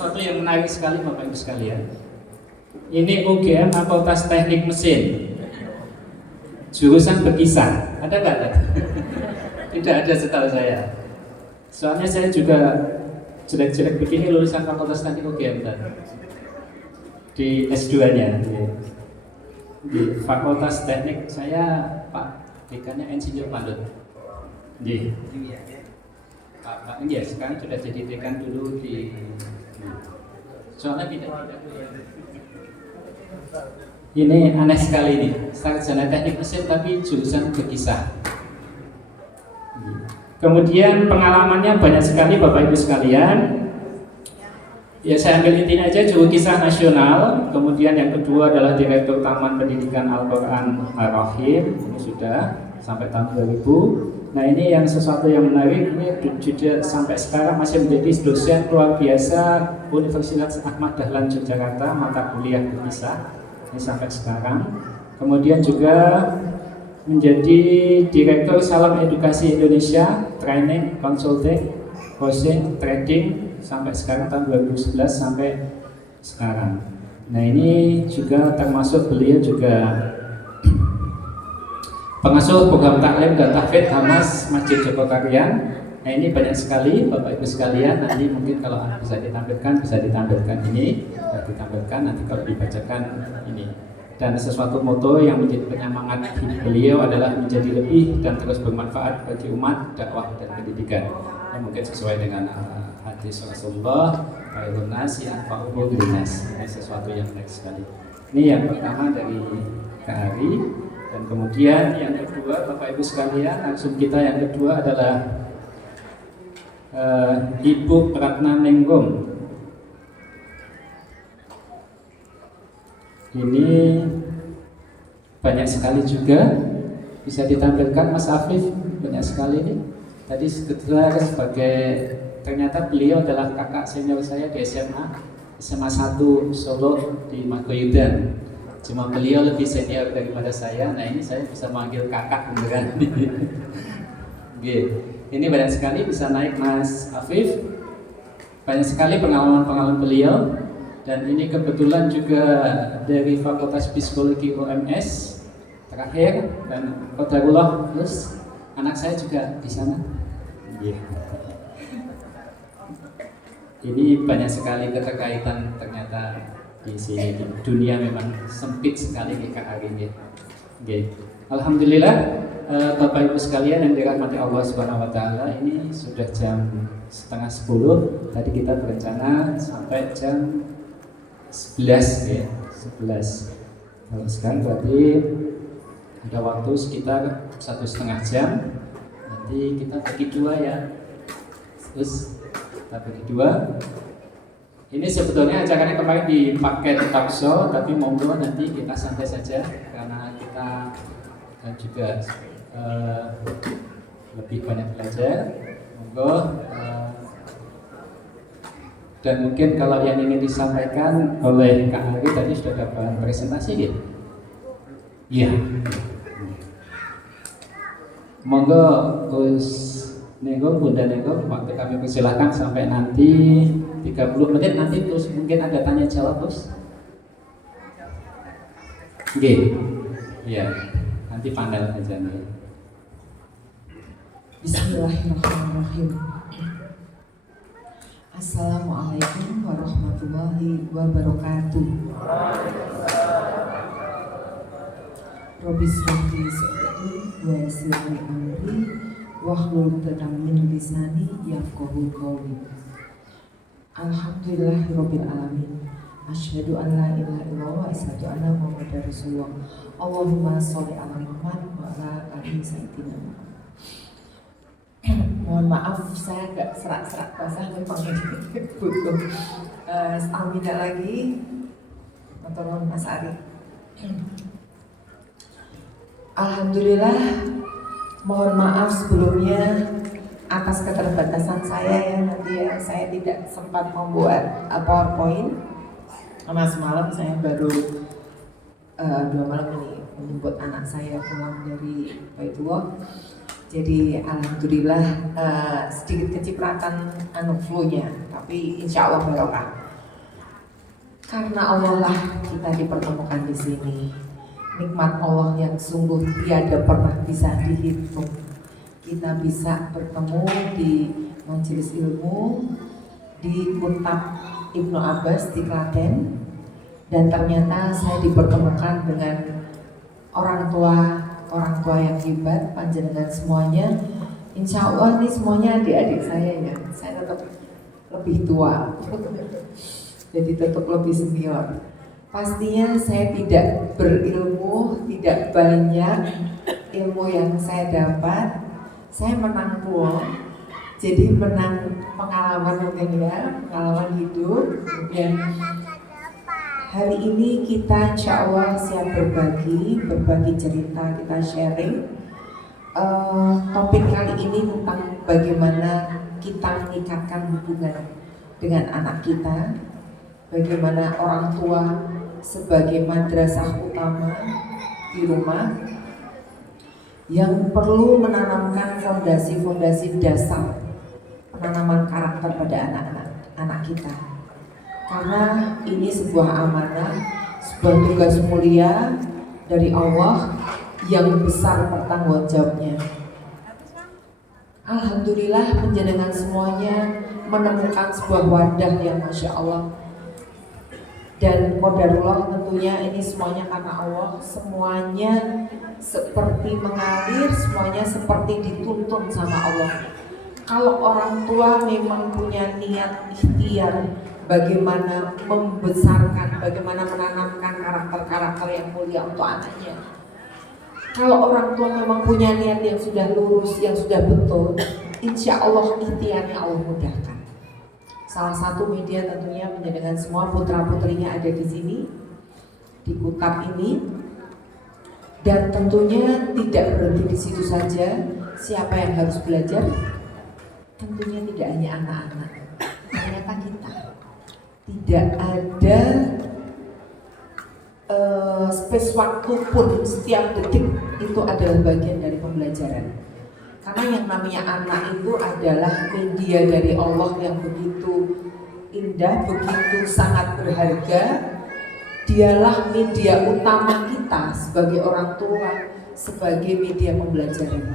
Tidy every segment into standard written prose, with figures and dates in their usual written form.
sesuatu yang menarik sekali Bapak Ibu sekalian. Ini UGM Fakultas Teknik Mesin, jurusan berkisah. Ada nggak? Tidak ada setahu saya. Soalnya saya juga jelek-jelek begini lulusan Fakultas Teknik UGM tadi. Di S2-nya di Fakultas Teknik saya Pak dekannya Insinyur Pandut. Di Pak iya sekarang sudah jadi dekan dulu di soalnya tidak. Ini aneh sekali nih, sarjana teknik mesin tapi jurusan berkisah. Kemudian pengalamannya banyak sekali Bapak Ibu sekalian. Ya saya ambil intinya aja, juru kisah nasional. Kemudian yang kedua adalah Direktur Taman Pendidikan Al-Quran Ar-Rahim. Ini sudah sampai tahun 2000. Nah ini yang sesuatu yang menarik, ini juga sampai sekarang masih menjadi dosen luar biasa Universitas Ahmad Dahlan Yogyakarta, mata kuliah berkisah. Ini sampai sekarang. Kemudian juga menjadi Direktur Salam Edukasi Indonesia, Training, Consulting, Coaching, Trading sampai sekarang tahun 2011 sampai sekarang. Nah ini juga termasuk beliau juga pengasuh program taklim dan tahfidz Hamas Masjid Jogokarian. Nah ini banyak sekali Bapak Ibu sekalian. Nanti mungkin kalau bisa ditampilkan ini, ditampilkan nanti kalau dibacakan ini. Dan sesuatu moto yang menjadi penyemangat hidup beliau adalah menjadi lebih dan terus bermanfaat bagi umat, dakwah dan pendidikan. Yang mungkin sesuai dengan hadis Rasulullah, khairun nasi anfa'uhum linnas. Ini sesuatu yang menarik sekali. Ini yang pertama dari Kak Ari. Dan kemudian yang kedua Bapak Ibu sekalian, langsung kita yang kedua adalah Ibu Pratna Nenggom. Ini banyak sekali juga, bisa ditampilkan Mas Afif, banyak sekali nih. Tadi sekedar sebagai, ternyata beliau adalah kakak senior saya di SMA 1 Solo di Magoyudan. Cuma beliau lebih senior daripada saya. Nah ini saya bisa manggil kakak beneran. Ini banyak sekali, bisa naik Mas Afif. Banyak sekali pengalaman-pengalaman beliau. Dan ini kebetulan juga dari Fakultas Psikologi UMS terakhir. Dan qadarullah terus anak saya juga di sana. Ini banyak sekali keterkaitan ternyata. Di sini dunia memang sempit sekali di Kak Ari ini. Alhamdulillah Bapak Ibu sekalian yang dirahmati Allah Subhanahu wa taala, ini sudah jam 9:30. Tadi kita berencana sampai jam 11 ya, 11. Kalau sekarang berarti ada waktu sekitar 1,5 jam. Nanti kita bagi dua ya. Terus kita bagi dua. Ini sebetulnya acaranya kemarin di paket talk show, tapi monggo nanti kita santai saja karena kita juga lebih banyak belajar. Monggo. Dan mungkin kalau yang ingin disampaikan oleh Kak Ari tadi sudah ada bahan presentasi ya? Iya. Monggo Gus Nego, Bunda Nego, waktu kami persilahkan sampai nanti 30 menit nanti, terus mungkin ada tanya jawab terus. Iya, nanti panel aja nih. Bismillahirrahmanirrahim. Assalamualaikum warahmatullahi wabarakatuh. Robbi shrah li sadri wa yassir li amri wahlul 'uqdatam min lisani yafqahu qawli. Alhamdulillahirabbil alamin. Asyhadu an la ilaha illallah wa asyhadu anna Muhammadar Rasulullah. Allahumma sholli ala Muhammad wa ala ali sayyidina Muhammad. Mohon maaf saya agak serak-serak basah memang butuh stamina lagi. Matur Mas Ari. Alhamdulillah, mohon maaf sebelumnya atas keterbatasan saya ya, nanti ya saya tidak sempat membuat PowerPoint karena semalam saya baru 2 malam ini menjemput anak saya pulang dari Baitullah. Jadi alhamdulillah sedikit kecipratan flu-nya, tapi insya Allah barokah. Karena Allah lah kita dipertemukan di sini. Nikmat Allah yang sungguh tiada pernah bisa dihitung. Kita bisa bertemu di majelis ilmu di Kutab Ibnu Abbas di Klaten, dan ternyata saya dipertemukan dengan orang tua yang hebat, panjenengan semuanya. Insya Allah ini semuanya adik-adik saya ya. Saya tetap lebih tua, jadi tetap lebih senior. Pastinya saya tidak berilmu, tidak banyak ilmu yang saya dapat. Saya menang tua, jadi menang pengalaman mungkin ya, pengalaman hidup. Kemudian hari ini kita insya Allah siap berbagi cerita, kita sharing. Topik kali ini tentang bagaimana kita meningkatkan hubungan dengan anak kita, bagaimana orang tua sebagai madrasah utama di rumah yang perlu menanamkan fondasi-fondasi dasar penanaman karakter pada anak kita. Karena ini sebuah amanah, sebuah tugas mulia dari Allah yang besar pertanggungjawabnya. Alhamdulillah panjenengan semuanya menemukan sebuah wadah yang Masya Allah. Dan qadarullah tentunya ini semuanya karena Allah. Semuanya seperti mengalir, semuanya seperti dituntun sama Allah. Kalau orang tua memang punya niat ikhtiar bagaimana membesarkan, bagaimana menanamkan karakter-karakter yang mulia untuk anaknya. Kalau orang tua memang punya niat yang sudah lurus, yang sudah betul, insya Allah ikhtiarnya Allah mudahkan. Salah satu media tentunya menjadikan semua putra-putrinya ada di sini, di Kutab ini. Dan tentunya tidak berhenti di situ saja. Siapa yang harus belajar? Tentunya tidak hanya anak-anak, ternyata kita. Tidak ada space waktu pun, setiap detik itu adalah bagian dari pembelajaran. Karena yang namanya anak itu adalah media dari Allah yang begitu indah, begitu sangat berharga. Dialah media utama kita sebagai orang tua, sebagai media pembelajaran.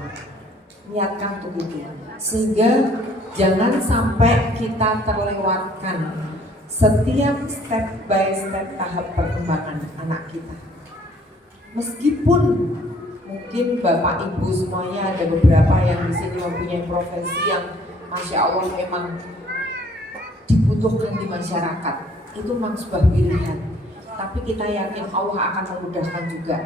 Niatkan untuk itu, sehingga jangan sampai kita terlewatkan setiap step by step tahap perkembangan anak kita. Meskipun mungkin Bapak Ibu semuanya ada beberapa yang di sini mempunyai profesi yang Masya Allah memang dibutuhkan di masyarakat, itu memang sebuah pilihan. Tapi kita yakin Allah akan memudahkan juga.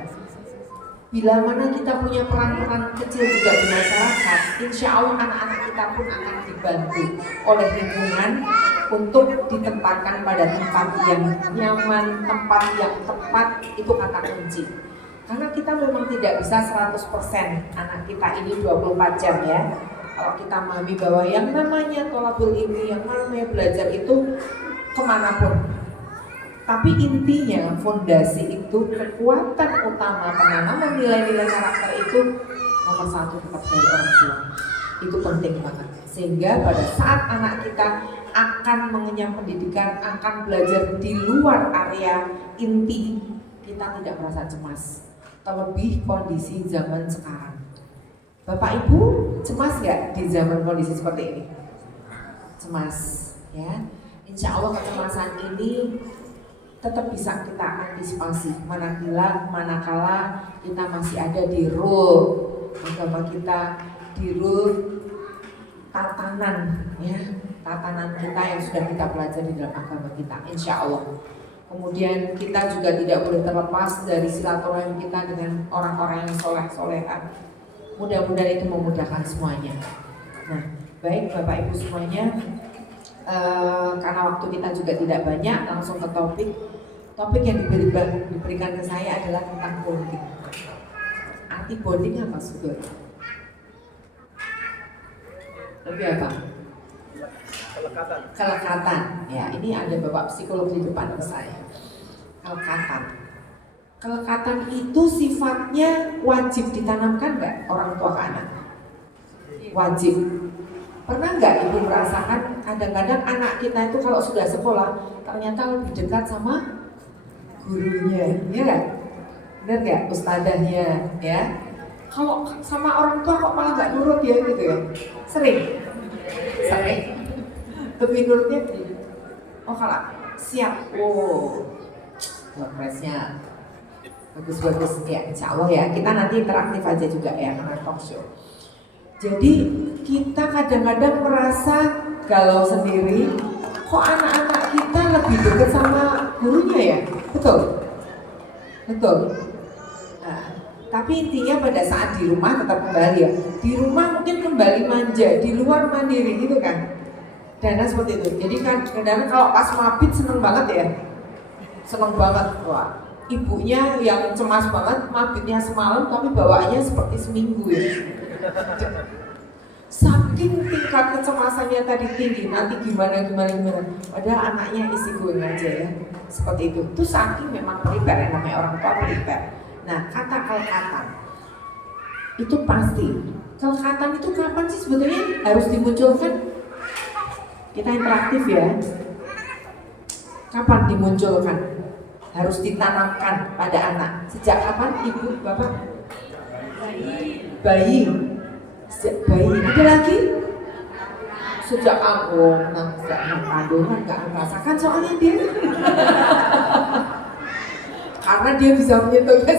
Bila mana kita punya peran-peran kecil juga di masyarakat, insya Allah anak-anak kita pun akan dibantu oleh lingkungan untuk ditempatkan pada tempat yang nyaman, tempat yang tepat, itu kata kunci. Karena kita memang tidak bisa 100% anak kita ini 24 jam ya. Kalau kita memahami bahwa yang namanya tholabul ilmi, yang namanya belajar itu kemanapun. Tapi intinya fondasi itu, kekuatan utama penanaman nilai-nilai karakter itu nomor satu tetap dari orang tua. Itu penting banget. Sehingga pada saat anak kita akan mengenyam pendidikan, akan belajar di luar area inti, kita tidak merasa cemas. Terlebih kondisi zaman sekarang. Bapak Ibu cemas nggak di zaman kondisi seperti ini? Cemas, ya. Insya Allah kecemasan ini tetap bisa kita antisipasi manakala kita masih ada di rule agama kita, di rule tatanan kita yang sudah kita pelajari dalam agama kita, insya Allah. Kemudian kita juga tidak boleh terlepas dari silaturahim kita dengan orang-orang yang soleh-solehan. Mudah-mudahan itu memudahkan semuanya. Nah, baik Bapak Ibu semuanya, karena waktu kita juga tidak banyak, langsung ke topik. Topik yang diberikan ke saya adalah tentang bonding. Arti bonding apa sebetulnya? Lebih apa? Kelekatan. Ya, ini ada Bapak psikolog di depan ke saya. Kelekatan itu sifatnya wajib ditanamkan nggak orang tua ke anak? Wajib. Pernah nggak ibu merasakan kadang-kadang anak kita itu kalau sudah sekolah ternyata lebih dekat sama gurunya, ya nggak? Benar nggak, ustadzahnya, ya? Kalau sama orang tua kok malah nggak nurut ya gitu ya? Sering. Lebih nurutnya oh kalau siap, progresnya bagus-bagus ya, insya Allah ya. Kita nanti interaktif aja juga ya karena talk show. Jadi kita kadang-kadang merasa galau sendiri, kok anak-anak kita lebih dekat sama gurunya ya? Betul? Betul. Nah, tapi intinya pada saat di rumah tetap kembali ya. Di rumah mungkin kembali manja, di luar mandiri gitu kan. Dana seperti itu. Jadi kan kadang-kadang kalau pas mabit seneng banget ya. Seneng banget. Wah, ibunya yang cemas banget, mabitnya semalam tapi bawaannya seperti seminggu ya. Saking tingkat kecemasannya tadi tinggi, nanti gimana. Padahal anaknya isi gue aja ya. Seperti itu. Itu saking memang prepare, namanya orang tua prepare. Nah, kata kelekatan itu pasti. Kelekatan itu kapan sih sebetulnya harus dimunculkan? Kita interaktif ya. Kapan dimunculkan? Harus ditanamkan pada anak. Sejak kapan ibu, bapak? Bayi. Sejak bayi. Ada lagi? Sejak sejak kandungan nggak merasakan soalnya dia. Karena dia bisa menyentuhnya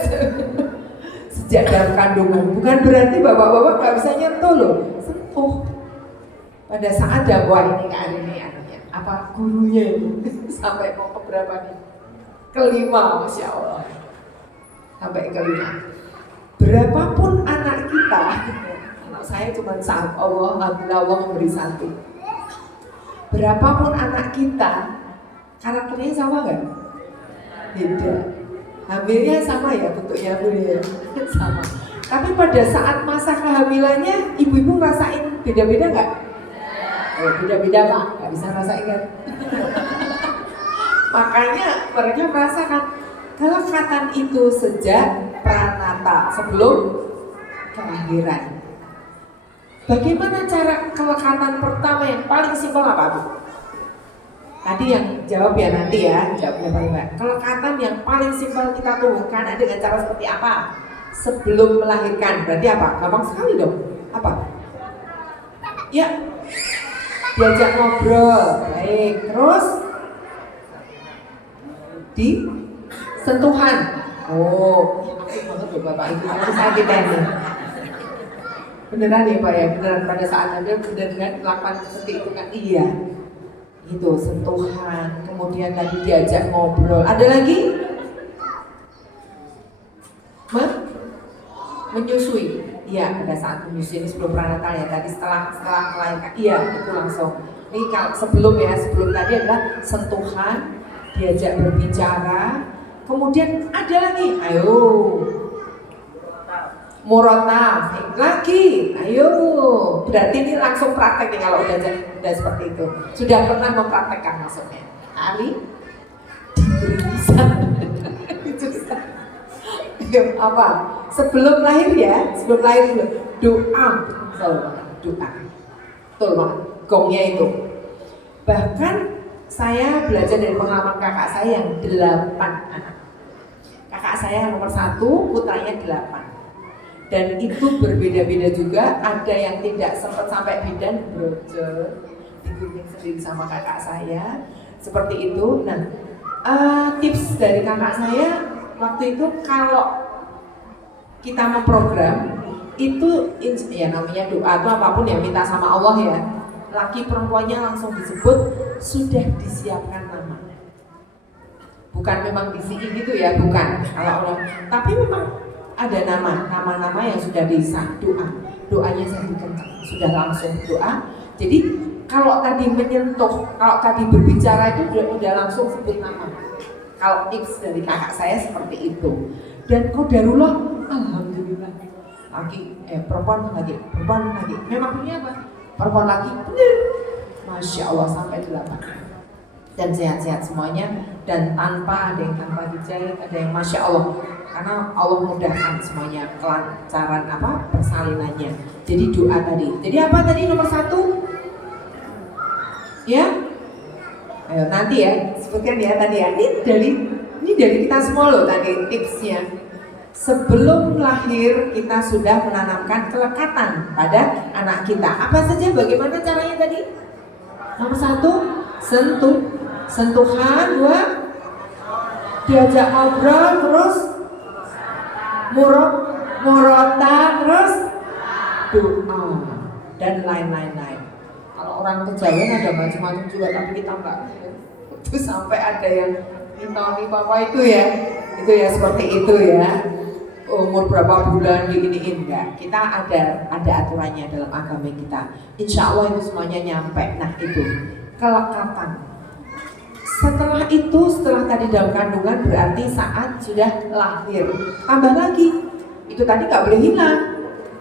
sejak dalam kandungan. Bukan berarti bapak-bapak nggak bisa nyentuh loh. Sentuh. Pada saat dakwah ini kan ini anaknya. Apa gurunya ini sampai mau ke berapa nih? Kelima, Masya Allah. Sampai kelima. Berapapun anak kita, anak saya cuma satu, Alhamdulillah Allah memberi satu. Berapapun anak kita, karakternya sama nggak? Beda. Hamilnya sama ya bentuknya ya, sama. Tapi pada saat masa kehamilannya, ibu-ibu ngerasain beda-beda nggak? Beda-beda Pak, nggak bisa ngerasain kan? Makanya mereka merasakan kelekatan itu sejak pranata, sebelum kelahiran. Bagaimana cara kelekatan pertama yang paling simpel apa Bu? Tadi yang jawab ya nanti ya, jawabnya paling baik. Kelekatan yang paling simpel kita tumbuhkan dengan cara seperti apa? Sebelum melahirkan, berarti apa? Gampang sekali dong. Apa? Ya, diajak ngobrol, baik. Terus di sentuhan. Oh, banget loh Bapak Ibu, nanti saya kita ini. Beneran ya Pak ya, beneran pada saat Anda beneran melakukan seperti itu kan? Iya. Itu sentuhan, kemudian tadi diajak ngobrol. Ada lagi? Menyusui. Iya, pada saat menyusui ini sebelum pranata ya. Tadi setelah melahirkan. Iya, itu langsung. Ini kalau sebelum tadi adalah sentuhan, diajak berbicara. Kemudian ada lagi, ayo murotal lagi, ayo. Berarti ini langsung praktek nih kalau udah seperti itu. Sudah pernah mempraktekkan maksudnya. Ali diberi bisa. Apa? Sebelum lahir ya, sebelum lahir dulu doa, doa. Betul banget. Gongnya itu. Bahkan saya belajar dari pengalaman kakak saya yang 8 anak. Kakak saya nomor 1, putranya 8. Dan itu berbeda-beda juga. Ada yang tidak sempat sampai bidan, brojol, digunting sendiri sama kakak saya. Seperti itu. Nah, tips dari kakak saya waktu itu kalau kita memprogram itu ya namanya doa atau apapun ya minta sama Allah ya. Laki perempuannya langsung disebut, sudah disiapkan nama. Bukan memang disini gitu ya, bukan. Kalau orang, tapi memang ada nama-nama yang sudah doanya saya dikencang, sudah langsung doa. Jadi kalau tadi menyentuh, kalau tadi berbicara itu udah langsung sebut nama. Kalau tips dari kakak saya seperti itu. Dan qadarullah, alhamdulillah. Perempuan lagi. Memang punya apa? Perempuan lagi, bener. Masya Allah sampai 8. Dan sehat-sehat semuanya, dan tanpa ada yang tanpa dijahit, ada yang Masya Allah, karena Allah mudahkan semuanya kelancaran persalinannya. Jadi doa tadi. Jadi apa tadi nomor 1? Ya, ayo nanti ya, sebutkan ya tadi ya. Ini dari kita semua loh tadi tipsnya. Sebelum lahir kita sudah menanamkan kelekatan pada anak kita. Apa saja? Bagaimana caranya tadi? Nomor 1, sentuhan. 2, diajak ngobrol. Terus murota. Terus doa dan lain-lain. Kalau orang kejawen ada macam-macam juga, tapi kita enggak. Itu sampai ada yang minta papa itu ya seperti itu ya. Umur berapa bulan diginiin enggak. Kita ada aturannya dalam agama kita. Insya Allah itu semuanya nyampe. Nah itu kelekatan. Setelah tadi dalam kandungan berarti saat sudah lahir. Tambah lagi, itu tadi nggak boleh hilang.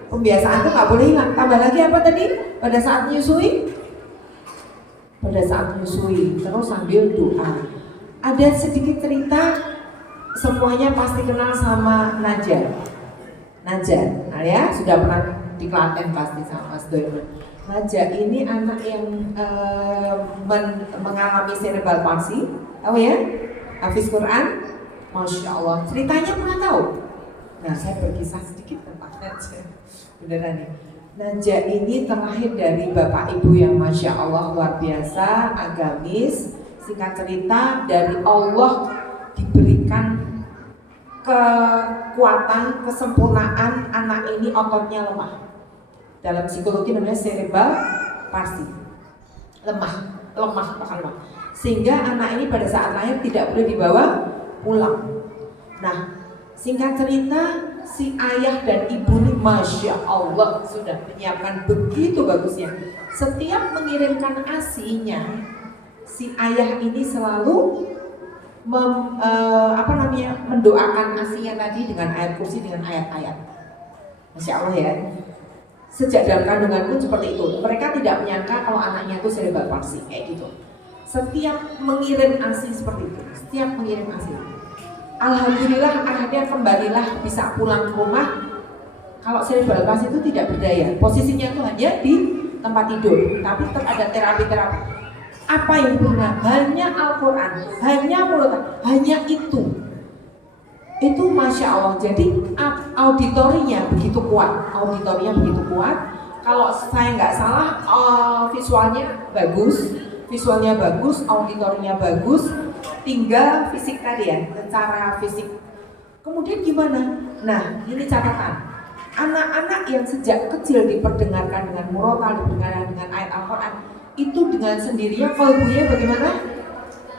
Pembiasaan itu nggak boleh hilang. Tambah lagi apa tadi? Pada saat menyusui, terus sambil doa. Ada sedikit cerita, semuanya pasti kenal sama Najar. Nah ya, sudah pernah di Klaten pasti sama Mas Doyman. Najar ini anak yang mengalami cerebral palsy, tahu ya? Hafiz Quran, Masya Allah. Ceritanya pernah tahu? Nah, saya berkisah sedikit tentang Najar. Beneran nih. Najar ini terlahir dari bapak ibu yang Masya Allah luar biasa, agamis. Singkat cerita, dari Allah diberikan kekuatan, kesempurnaan. Anak ini ototnya lemah. Dalam psikologi namanya cerebral palsy, lemah, sehingga anak ini pada saat lahir tidak boleh dibawa pulang. Nah, singkat cerita, si ayah dan ibu ini Masya Allah sudah menyiapkan begitu bagusnya. Setiap mengirimkan ASI-nya, si ayah ini selalu mendoakan ASI-nya tadi dengan ayat kursi, dengan ayat-ayat. Masya Allah ya. Sejak dalam kandungan pun seperti itu. Mereka tidak menyangka kalau anaknya itu cerebral palsy kayak gitu. Setiap mengirim ASI seperti itu. Alhamdulillah akhirnya kembalilah bisa pulang ke rumah. Kalau cerebral palsy itu tidak berdaya. Posisinya itu hanya di tempat tidur. Tapi tetap ada terapi-terapi. Apa yang diberikan? Hanya Al-Quran, hanya mulut, hanya itu. Itu Masya Allah. Jadi auditorinya begitu kuat. Kalau saya nggak salah, visualnya bagus, auditorinya bagus. Tinggal fisik tadi ya, secara fisik. Kemudian gimana? Nah, ini catatan. Anak-anak yang sejak kecil diperdengarkan dengan murotal, diperdengarkan dengan ayat Al-Quran, itu dengan sendirinya kalbunya bagaimana?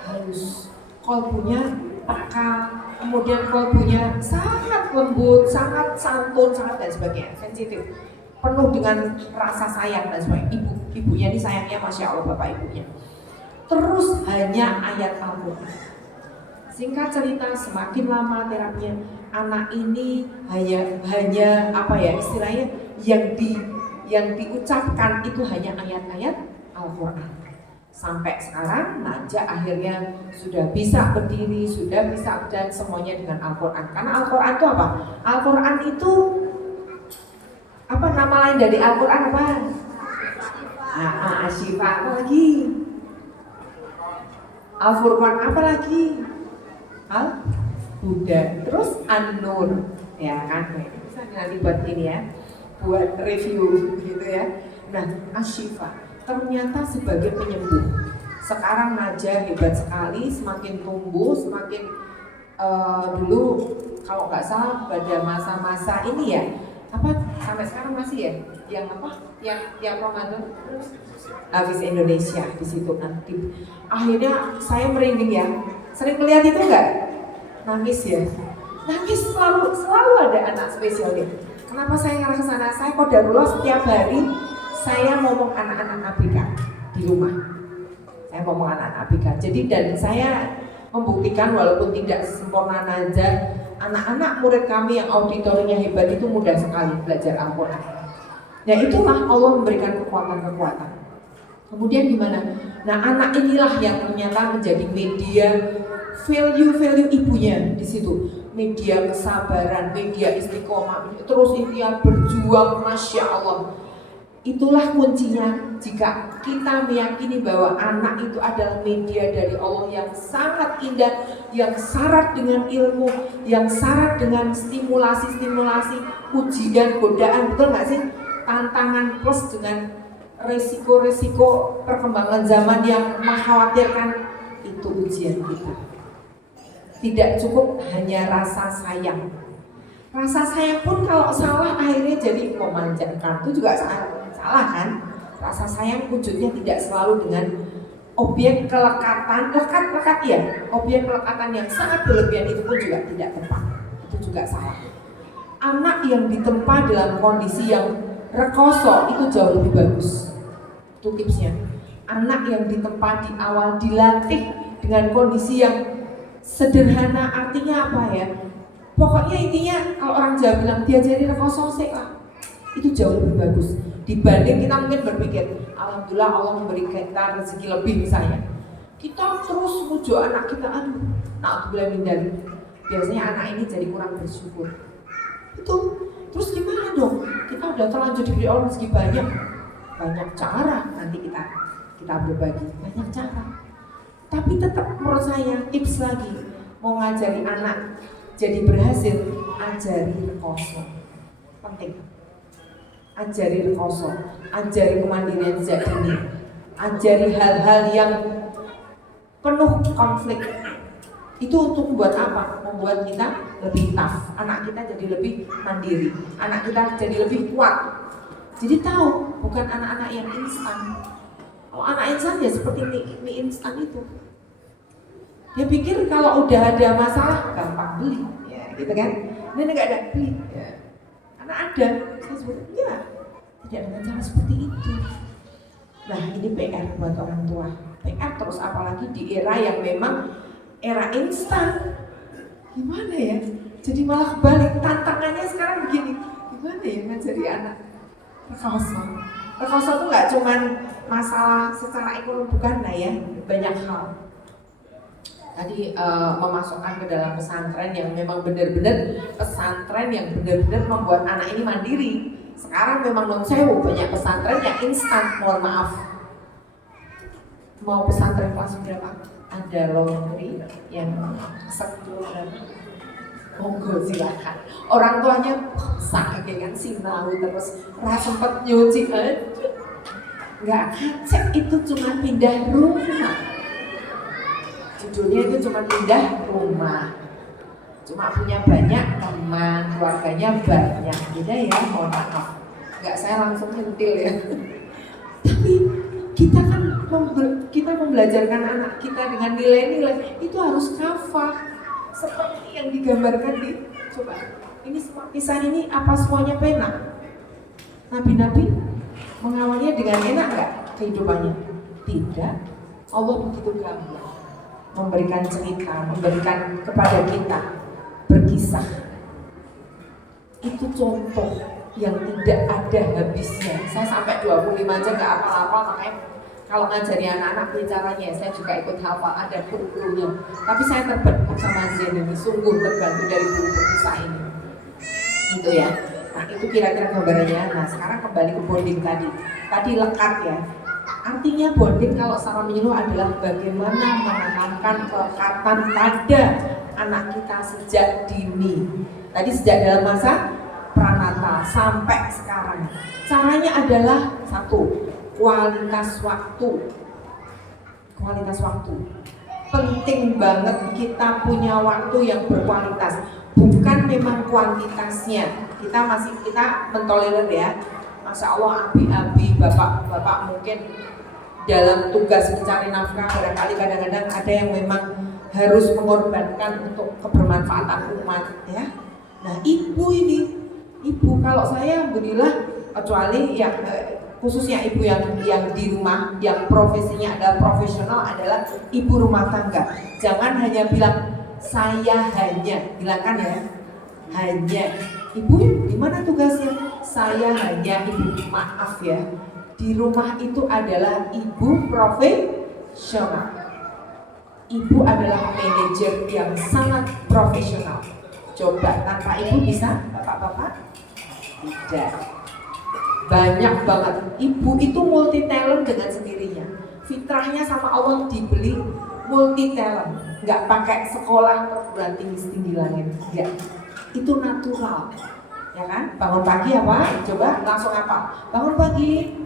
Halus. Kalbunya peka. Kemudian kalbunya sangat lembut, sangat santun, sangat dan sebagainya, sensitif, penuh dengan rasa sayang dan sebagainya. Ibunya ini sayangnya Masya Allah bapak ibunya. Terus hanya ayat Al-Quran. Singkat cerita, semakin lama terapinya, anak ini hanya apa ya istilahnya, yang diucapkan itu hanya ayat-ayat Al-Quran. Sampai sekarang Naja akhirnya sudah bisa berdiri, sudah bisa dan semuanya dengan Al-Quran. Karena Al-Quran itu apa? Al-Quran itu apa nama lain dari Al-Quran apa? Asyifa apa lagi? Al-Furqan apa lagi? Al-Huda. Terus An-Nur. Ya kan? Bisa nanti buat ini ya, buat review gitu ya. Nah, Asyifa ternyata sebagai penyembuh. Sekarang Naja hebat sekali, semakin tumbuh, semakin dulu kalau nggak salah pada masa-masa ini ya, apa sampai sekarang masih ya, yang apa, yang Ramadan terus Hafiz Indonesia di situ nanti. Akhirnya saya merinding ya, sering melihat itu nggak? Nangis ya, nangis selalu ada anak spesial ya. Kenapa saya ngarah ke sana? Saya qadarullah setiap hari saya ngomong anak-anak ABK di rumah. Saya ngomong anak-anak ABK. Jadi dan saya membuktikan walaupun tidak sempurna Naja, anak-anak murid kami yang auditorinya hebat itu mudah sekali belajar Al-Quran. Ya itulah Allah memberikan kekuatan-kekuatan. Kemudian gimana? Nah anak inilah yang ternyata menjadi media value ibunya di situ. Media kesabaran, media istiqomah, terus ikhtiar berjuang, Masya Allah. Itulah kuncinya jika kita meyakini bahwa anak itu adalah media dari Allah yang sangat indah, yang syarat dengan ilmu, yang syarat dengan stimulasi-stimulasi, ujian, godaan, betul nggak sih? Tantangan plus dengan resiko-resiko perkembangan zaman yang mengkhawatirkan, itu ujian kita. Tidak cukup hanya rasa sayang. Rasa sayang pun kalau salah akhirnya jadi memanjakan, itu juga salah kan? Rasa sayang wujudnya tidak selalu dengan objek kelekatan, lekat ya. Objek kelekatan yang sangat berlebihan itu pun juga tidak tepat. Itu juga salah. Anak yang ditempa dalam kondisi yang rekoso itu jauh lebih bagus. Itu tipsnya. Anak yang ditempa di awal dilatih dengan kondisi yang sederhana, artinya apa ya? Pokoknya intinya kalau orang Jawa bilang diajari rekoso sih lah. Itu jauh lebih bagus dibanding kita mungkin berpikir alhamdulillah Allah memberi kita rezeki lebih misalnya, kita terus mujuk anak kita, aduh na'udzubillah min dzalik, biasanya anak ini jadi kurang bersyukur. Itu terus gimana dong? Kita udah terlanjur diberi Allah rezeki banyak cara, nanti kita berbagi banyak cara. Tapi tetap menurut saya tips lagi, mau ngajari anak jadi berhasil, ajari rekoso, penting. Ajari rekoso, ajari kemandirian sejak dini, ajari hal-hal yang penuh konflik. Itu untuk membuat apa? Membuat kita lebih tough, anak kita jadi lebih mandiri, anak kita jadi lebih kuat. Jadi tahu, bukan anak-anak yang instan. Kalau anak instan ya seperti mie instan itu. Dia pikir kalau udah ada masalah gampang beli, ya gitu kan? Ini nggak ada beli. Ya. Karena ada, saya sebut ya, tidak dengan cara seperti itu. Nah ini PR buat orang tua. PR terus apalagi di era yang memang era instan. Gimana ya? Jadi malah kebalik, tantangannya sekarang begini. Gimana ya ngajari anak rekoso? Rekoso itu nggak cuma masalah secara ekonomi, bukan lah ya, banyak hal. Tadi memasukkan ke dalam pesantren yang memang benar-benar pesantren yang benar-benar membuat anak ini mandiri. Sekarang memang non sewu banyak pesantren yang instan, mohon maaf. Mau pesantren kelas berapa? Ada laundry yang sekilo berapa? Monggo silakan. Orang tuanya paksa kayak kan sinau terus rasa sempet nyuci, nggak kacek, itu cuma pindah rumah. Judulnya itu cuma pindah rumah, cuma punya banyak teman, keluarganya banyak, beda ya, mohon maaf. Nggak saya langsung nyentil ya. Tapi kita kan kita membelajarkan anak kita dengan nilai-nilai itu harus kafah seperti yang digambarkan di coba. Ini semua kisah ini apa semuanya pena? Nabi-nabi mengawalnya dengan enak nggak kehidupannya? Tidak. Allah begitu gamblang, memberikan cerita, memberikan kepada kita berkisah. Itu contoh yang tidak ada habisnya. Saya sampai 25 aja nggak hafal-hafal, makanya kalau ngajari anak-anak bicaranya saya juga ikut hafal, ada buku-bukunya. Tapi saya terbantu sama Zen ini, sungguh terbantu dari buku kisah ini. Gitu ya. Nah itu kira-kira gambarannya. Nah sekarang kembali ke bonding tadi. Tadi lekat ya. Artinya bonding kalau secara menyeluruh adalah bagaimana menanamkan kelekatan pada anak kita sejak dini. Tadi sejak dalam masa pranata sampai sekarang. Caranya adalah satu, kualitas waktu. Kualitas waktu. Penting banget kita punya waktu yang berkualitas. Bukan memang kuantitasnya. Kita mentolerir ya. Masya Allah abi-abi, bapak-bapak mungkin dalam tugas mencari nafkah barangkali kadang-kadang ada yang memang harus mengorbankan untuk kebermanfaatan umat ya. Nah ibu kalau saya alhamdulillah, kecuali yang khususnya ibu yang di rumah yang profesinya adalah profesional adalah ibu rumah tangga. Jangan hanya bilang saya hanya, bilangkan ya hanya. Ibu gimana tugasnya? Saya hanya ibu, maaf ya. Di rumah itu adalah ibu profesional. Ibu adalah manajer yang sangat profesional. Coba tanpa ibu bisa, bapak-bapak? Tidak. Banyak banget. Ibu itu multi talent dengan sendirinya. Fitrahnya sama Allah dibeli multi talent. Nggak pakai sekolah perguruan tinggi langit. Nggak. Itu natural. Ya kan? Bangun pagi apa? Coba langsung apa? Bangun pagi.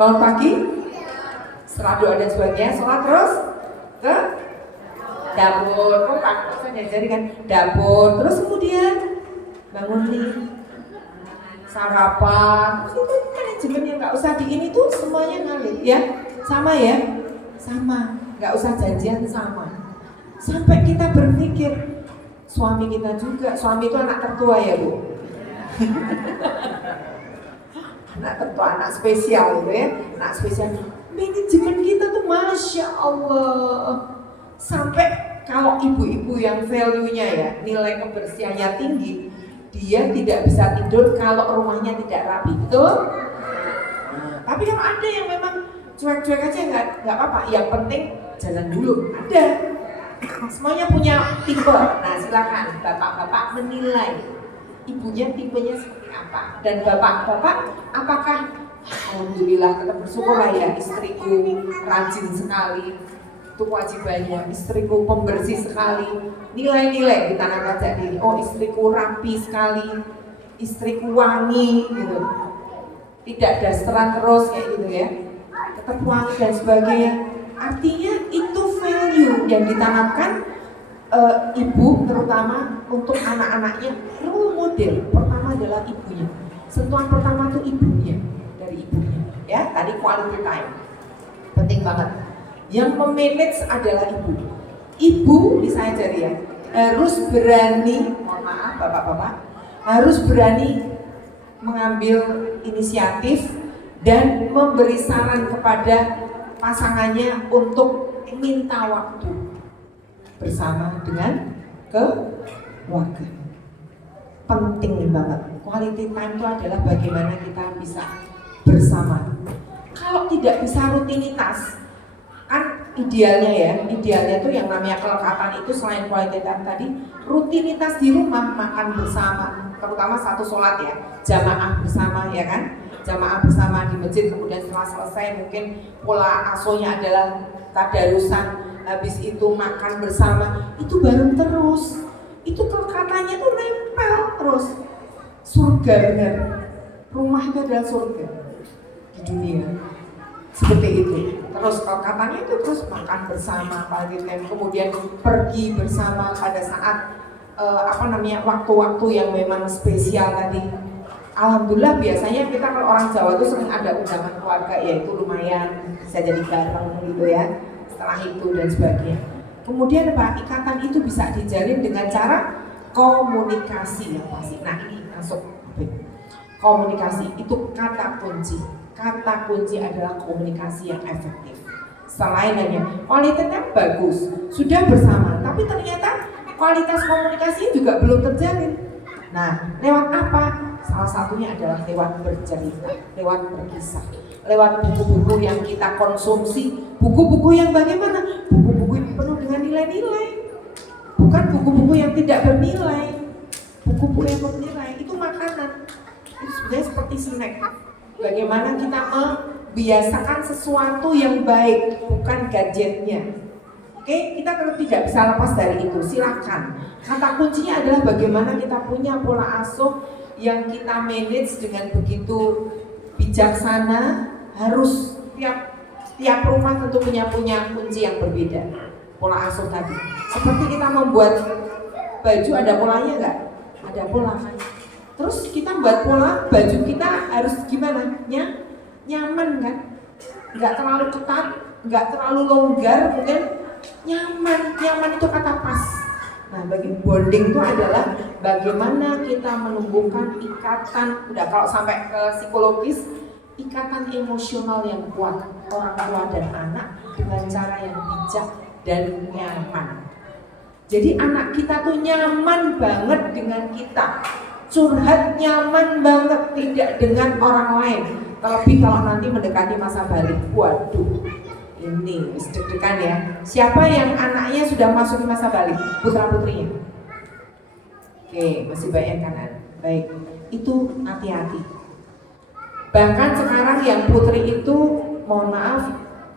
Bangun pagi. Setelah doa dan sebagainya, sholat terus ke dapur. Kok Pak Ustaz diajari kan? Dapur. Terus kemudian bangun nih. Sarapan, terus itu manajemen yang nggak usah di ini tuh semuanya ngalir ya, sama ya, sama, nggak usah janjian sama, sampai kita berpikir suami kita juga, suami itu anak tertua ya Bu, anak tertua, anak spesial gitu ya, anak spesial, manajemen kita tuh masya Allah, sampai kalau ibu-ibu yang value-nya ya, nilai kebersihannya tinggi. Dia tidak bisa tidur kalau rumahnya tidak rapi, betul? Nah, tapi kalau ada yang memang cuek-cuek aja nggak apa-apa. Yang penting jalan dulu. Ada. Semuanya punya tipe. Nah silakan bapak-bapak menilai ibunya tipenya seperti apa. Dan bapak-bapak apakah alhamdulillah kita bersyukur lah ya istriku rajin sekali. Itu kewajibannya, istriku pembersih sekali, nilai-nilai ditanamkan pada diri. Oh istriku rapi sekali, istriku wangi gitu, tidak dasteran terus kayak gitu ya, tetap wangi dan sebagainya. Artinya itu value yang ditanamkan ibu terutama untuk anak-anaknya. Role model pertama adalah ibunya, sentuhan pertama itu ibunya, dari ibunya ya. Tadi quality time penting banget. Yang memanage adalah ibu. Ibu, ini saya cari ya, harus berani, mohon maaf bapak-bapak, harus berani mengambil inisiatif dan memberi saran kepada pasangannya untuk minta waktu bersama dengan keluarga. Penting banget. Quality time itu adalah bagaimana kita bisa bersama. Kalau tidak bisa rutinitas, kan idealnya tuh yang namanya kelekatan itu selain quality time tadi, rutinitas di rumah, makan bersama, terutama satu sholat ya, jamaah bersama ya kan, jamaah bersama di masjid, kemudian setelah selesai mungkin pola asuhnya adalah tadarusan, habis itu makan bersama, itu bareng terus, itu kelekatannya tuh nempel terus, surga benar, rumah itu adalah surga di dunia. Seperti itu. Terus kalau katanya itu terus makan bersama, kemudian pergi bersama pada saat waktu-waktu yang memang spesial tadi. Alhamdulillah biasanya kita kalau orang Jawa itu sering ada undangan keluarga, yaitu lumayan bisa jadi bareng gitu ya. Setelah itu dan sebagainya. Kemudian ikatan itu bisa dijalin dengan cara komunikasi yang pasti. Nah ini masuk komunikasi itu kata kunci. Kata kunci adalah komunikasi yang efektif. Selain hanya kualitasnya bagus, sudah bersama, tapi ternyata kualitas komunikasinya juga belum terjalin. Nah, lewat apa? Salah satunya adalah lewat bercerita, lewat berkisah, lewat buku-buku yang kita konsumsi. Buku-buku yang bagaimana? Buku-buku yang penuh dengan nilai-nilai, bukan buku-buku yang tidak bernilai. Buku-buku yang bernilai itu makanan. Itu sebenarnya seperti snack. Bagaimana kita membiasakan sesuatu yang baik, bukan gadgetnya. Oke, kita kalau tidak bisa lepas dari itu, silakan. Kata kuncinya adalah bagaimana kita punya pola asuh yang kita manage dengan begitu bijaksana. Harus tiap rumah tentu punya kunci yang berbeda. Pola asuh tadi. Seperti kita membuat baju, ada polanya nggak? Ada pola kan? Terus kita buat pola baju kita harus gimana? Nyaman kan? Nggak terlalu ketat, nggak terlalu longgar, mungkin nyaman itu kata pas. Nah, bagi bonding itu adalah bagaimana kita menumbuhkan ikatan, udah kalau sampai ke psikologis, ikatan emosional yang kuat orang tua dan anak dengan cara yang bijak dan nyaman. Jadi anak kita tuh nyaman banget dengan kita. Curhat nyaman banget, tidak dengan orang lain. Terlebih kalau nanti mendekati masa balik. Waduh, ini deg-degan ya. Siapa yang anaknya sudah masuk ke masa balik? Putra-putrinya? Oke, masih banyak kan? Baik, itu hati-hati. Bahkan sekarang yang putri itu, mohon maaf,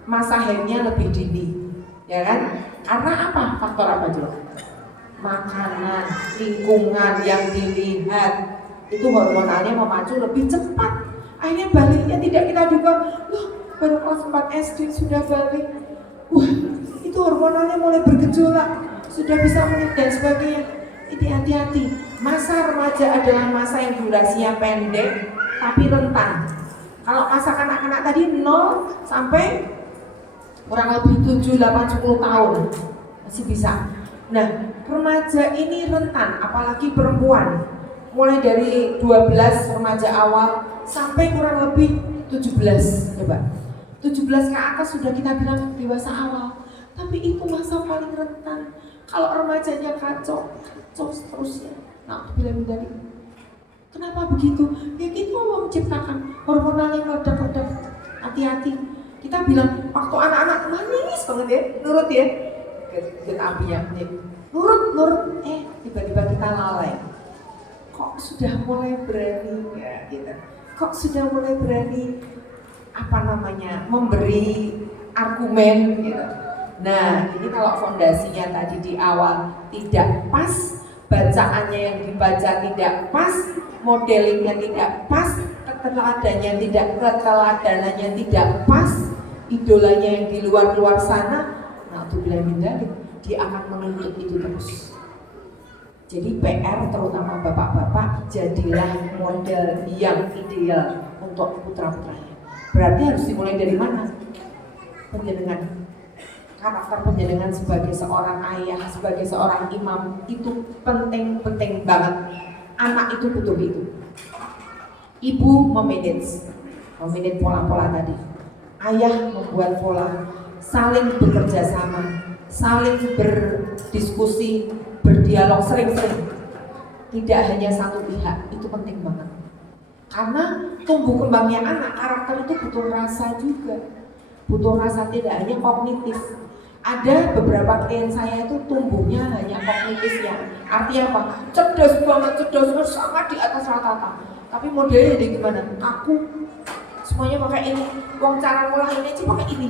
masa haidnya lebih dini, ya kan? Karena apa? Faktor apa juga? Makanan, lingkungan yang dilihat, itu hormonalnya memacu lebih cepat. Akhirnya baliknya tidak kita duga, loh baru kelas 4 SD sudah balik. Wah, itu hormonalnya mulai bergejolak, sudah bisa menikah dan sebagainya. Ini hati-hati. Masa remaja adalah masa yang durasinya pendek tapi rentan. Kalau masa kanak-kanak tadi 0 sampai kurang lebih 7, 8, 10 tahun masih bisa. Nah, remaja ini rentan, apalagi perempuan. Mulai dari 12 remaja awal sampai kurang lebih 17. Coba. 17 ke atas sudah kita bilang dewasa awal. Tapi itu masa paling rentan. Kalau remajanya kacau seterusnya. Nah, bilang dari kenapa begitu? Ya gitu Allah menciptakan hormonalnya meledak-ledak. Hati-hati. Kita bilang waktu anak-anak manis banget ya, nurut ya. Kita apinya, nurut. Tiba-tiba kita lalai. Kok sudah mulai berani ya gitu. Kok sudah mulai berani memberi argumen gitu. Nah, ini kalau fondasinya tadi di awal tidak pas, bacaannya yang dibaca tidak pas, modelingnya tidak pas, keteladanannya tidak pas, idolanya yang di luar sana, nah itu bilang dia akan menuntut itu terus. Jadi PR terutama bapak-bapak, jadilah model yang ideal untuk putra-putranya. Berarti harus dimulai dari mana? Penjenengan. Karakter penjenengan sebagai seorang ayah, sebagai seorang imam itu penting banget. Anak itu butuh itu. Ibu memanage pola-pola tadi. Ayah membuat pola, saling bekerja sama, saling berdiskusi, berdialog sering-sering. Tidak hanya satu pihak, itu penting banget. Karena tumbuh kembangnya anak, karakter itu butuh rasa juga. Butuh rasa, tidak hanya kognitif. Ada beberapa klien saya itu tumbuhnya hanya kognitifnya. Artinya apa? Cerdas banget, sangat di atas rata-rata. Tapi modelnya jadi gimana? Aku semuanya pakai ini, uang cara ngolah ini aja pakai ini.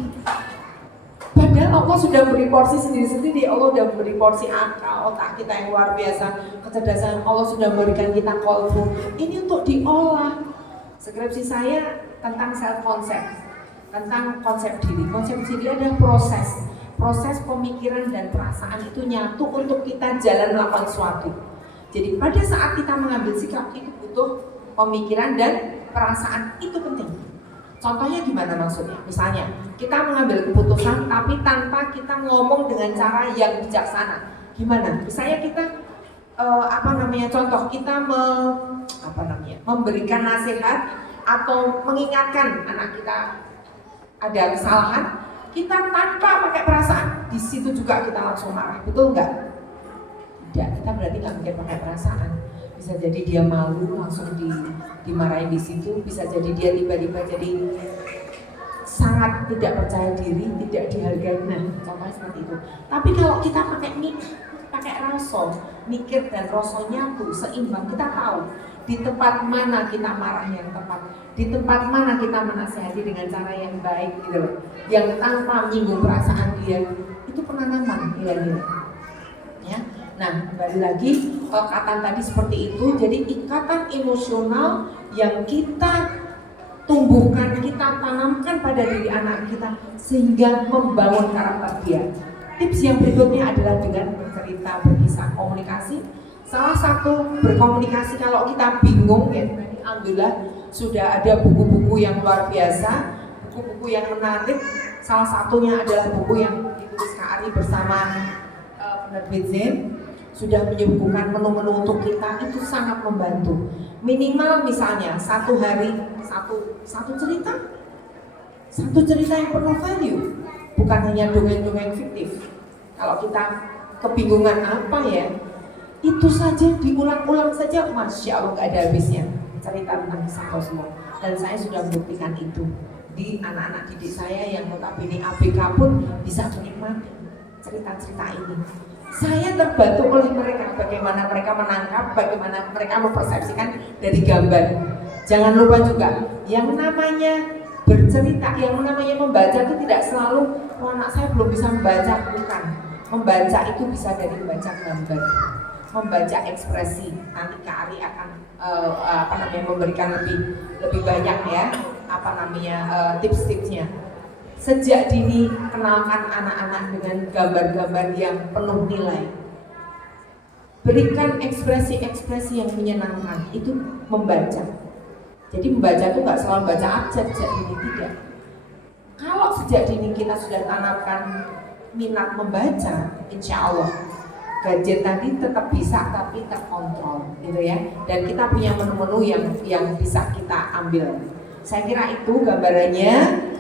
Padahal Allah sudah beri porsi sendiri-sendiri. Allah sudah beri porsi akal, otak kita yang luar biasa, kecerdasan. Allah sudah memberikan kita kolbu. Ini untuk diolah. Skripsi saya tentang self concept, tentang konsep diri. Konsep diri adalah proses pemikiran dan perasaan itu nyatu untuk kita jalan melakukan sesuatu. Jadi pada saat kita mengambil sikap itu butuh pemikiran dan perasaan, itu penting. Contohnya gimana maksudnya? Misalnya kita mengambil keputusan tapi tanpa kita ngomong dengan cara yang bijaksana. Gimana? Misalnya kita contoh kita memberikan nasihat atau mengingatkan anak kita ada kesalahan, kita tanpa pakai perasaan, di situ juga kita langsung marah, betul nggak? Tidak, kita berarti nggak mungkin pakai perasaan. Bisa jadi dia malu langsung dimarahin di situ, bisa jadi dia tiba-tiba jadi sangat tidak percaya diri, tidak dihargai. Nah, contohnya seperti itu. Tapi kalau kita pakai rasa, mikir dan rasanya tuh seimbang, kita tahu di tempat mana kita marah yang tepat, di tempat mana kita menasihati dengan cara yang baik gitu loh, yang tanpa menyinggung perasaan dia, itu penanaman nilai-nilai. Ya. Nah, kembali lagi ikatan tadi seperti itu, jadi ikatan emosional yang kita tumbuhkan, kita tanamkan pada diri anak kita sehingga membangun karakter dia. Tips yang berikutnya adalah dengan bercerita, berkisah, komunikasi. Salah satu berkomunikasi kalau kita bingung ya, alhamdulillah sudah ada buku-buku yang luar biasa, buku-buku yang menarik. Salah satunya adalah buku yang ditulis Kak Ari bersama penerbit Zen, sudah menyuguhkan menu-menu untuk kita, itu sangat membantu. Minimal misalnya satu hari satu cerita yang penuh value, bukan hanya dongeng-dongeng fiktif. Kalau kita kebingungan apa ya, itu saja diulang-ulang saja, masya Allah nggak ada habisnya cerita tentang kisah Rasulullah. Dan saya sudah membuktikan itu di anak-anak didik saya yang notabene ABK pun bisa menikmati cerita-cerita ini. Saya terbantu oleh mereka, bagaimana mereka menangkap, bagaimana mereka mempersepsikan dari gambar. Jangan lupa juga yang namanya bercerita, yang namanya membaca itu tidak selalu oh, anak saya belum bisa membaca, bukan. Membaca itu bisa dari membaca gambar, membaca ekspresi. Nanti Kak Ari akan memberikan lebih banyak ya tips-tipsnya. Sejak dini kenalkan anak-anak dengan gambar-gambar yang penuh nilai. Berikan ekspresi-ekspresi yang menyenangkan, itu membaca. Jadi membaca itu nggak selalu baca abjad sejak dini, tidak. Kalau sejak dini kita sudah tanamkan minat membaca, insya Allah gadget tadi tetap bisa tapi terkontrol, gitu ya. Dan kita punya menu-menu yang bisa kita ambil. Saya kira itu gambarannya,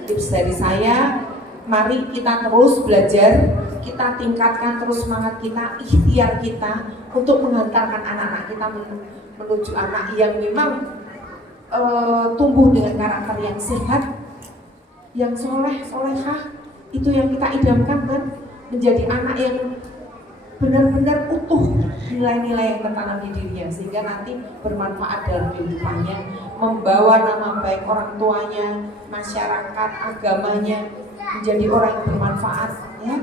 tips dari saya. Mari kita terus belajar, kita tingkatkan terus semangat kita, ikhtiar kita untuk mengantarkan anak-anak kita menuju anak yang memang tumbuh dengan karakter yang sehat, yang solehah, itu yang kita idamkan kan, menjadi anak yang benar-benar utuh nilai-nilai yang tertanam di dirinya, sehingga nanti bermanfaat dalam kehidupannya, membawa nama baik orang tuanya, masyarakat, agamanya, menjadi orang yang bermanfaat ya,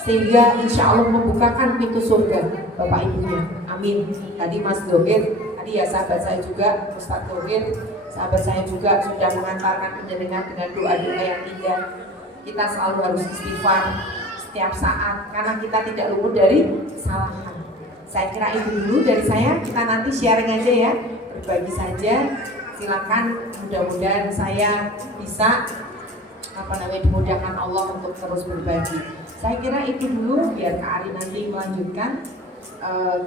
sehingga insya Allah membukakan pintu surga Bapak Ibunya, amin. Tadi Mas Dohir, tadi ya sahabat saya juga Ustadz Dohir, sahabat saya juga sudah mengantarkan penjenengan dengan doa-doa yang indah. Kita selalu harus istighfar setiap saat karena kita tidak luput dari kesalahan. Saya kira itu dulu dari saya, kita nanti sharing aja ya, berbagi saja. Silakan, mudah-mudahan saya bisa dimudahkan Allah untuk terus berbagi. Saya kira itu dulu, biar Kak Ari nanti melanjutkan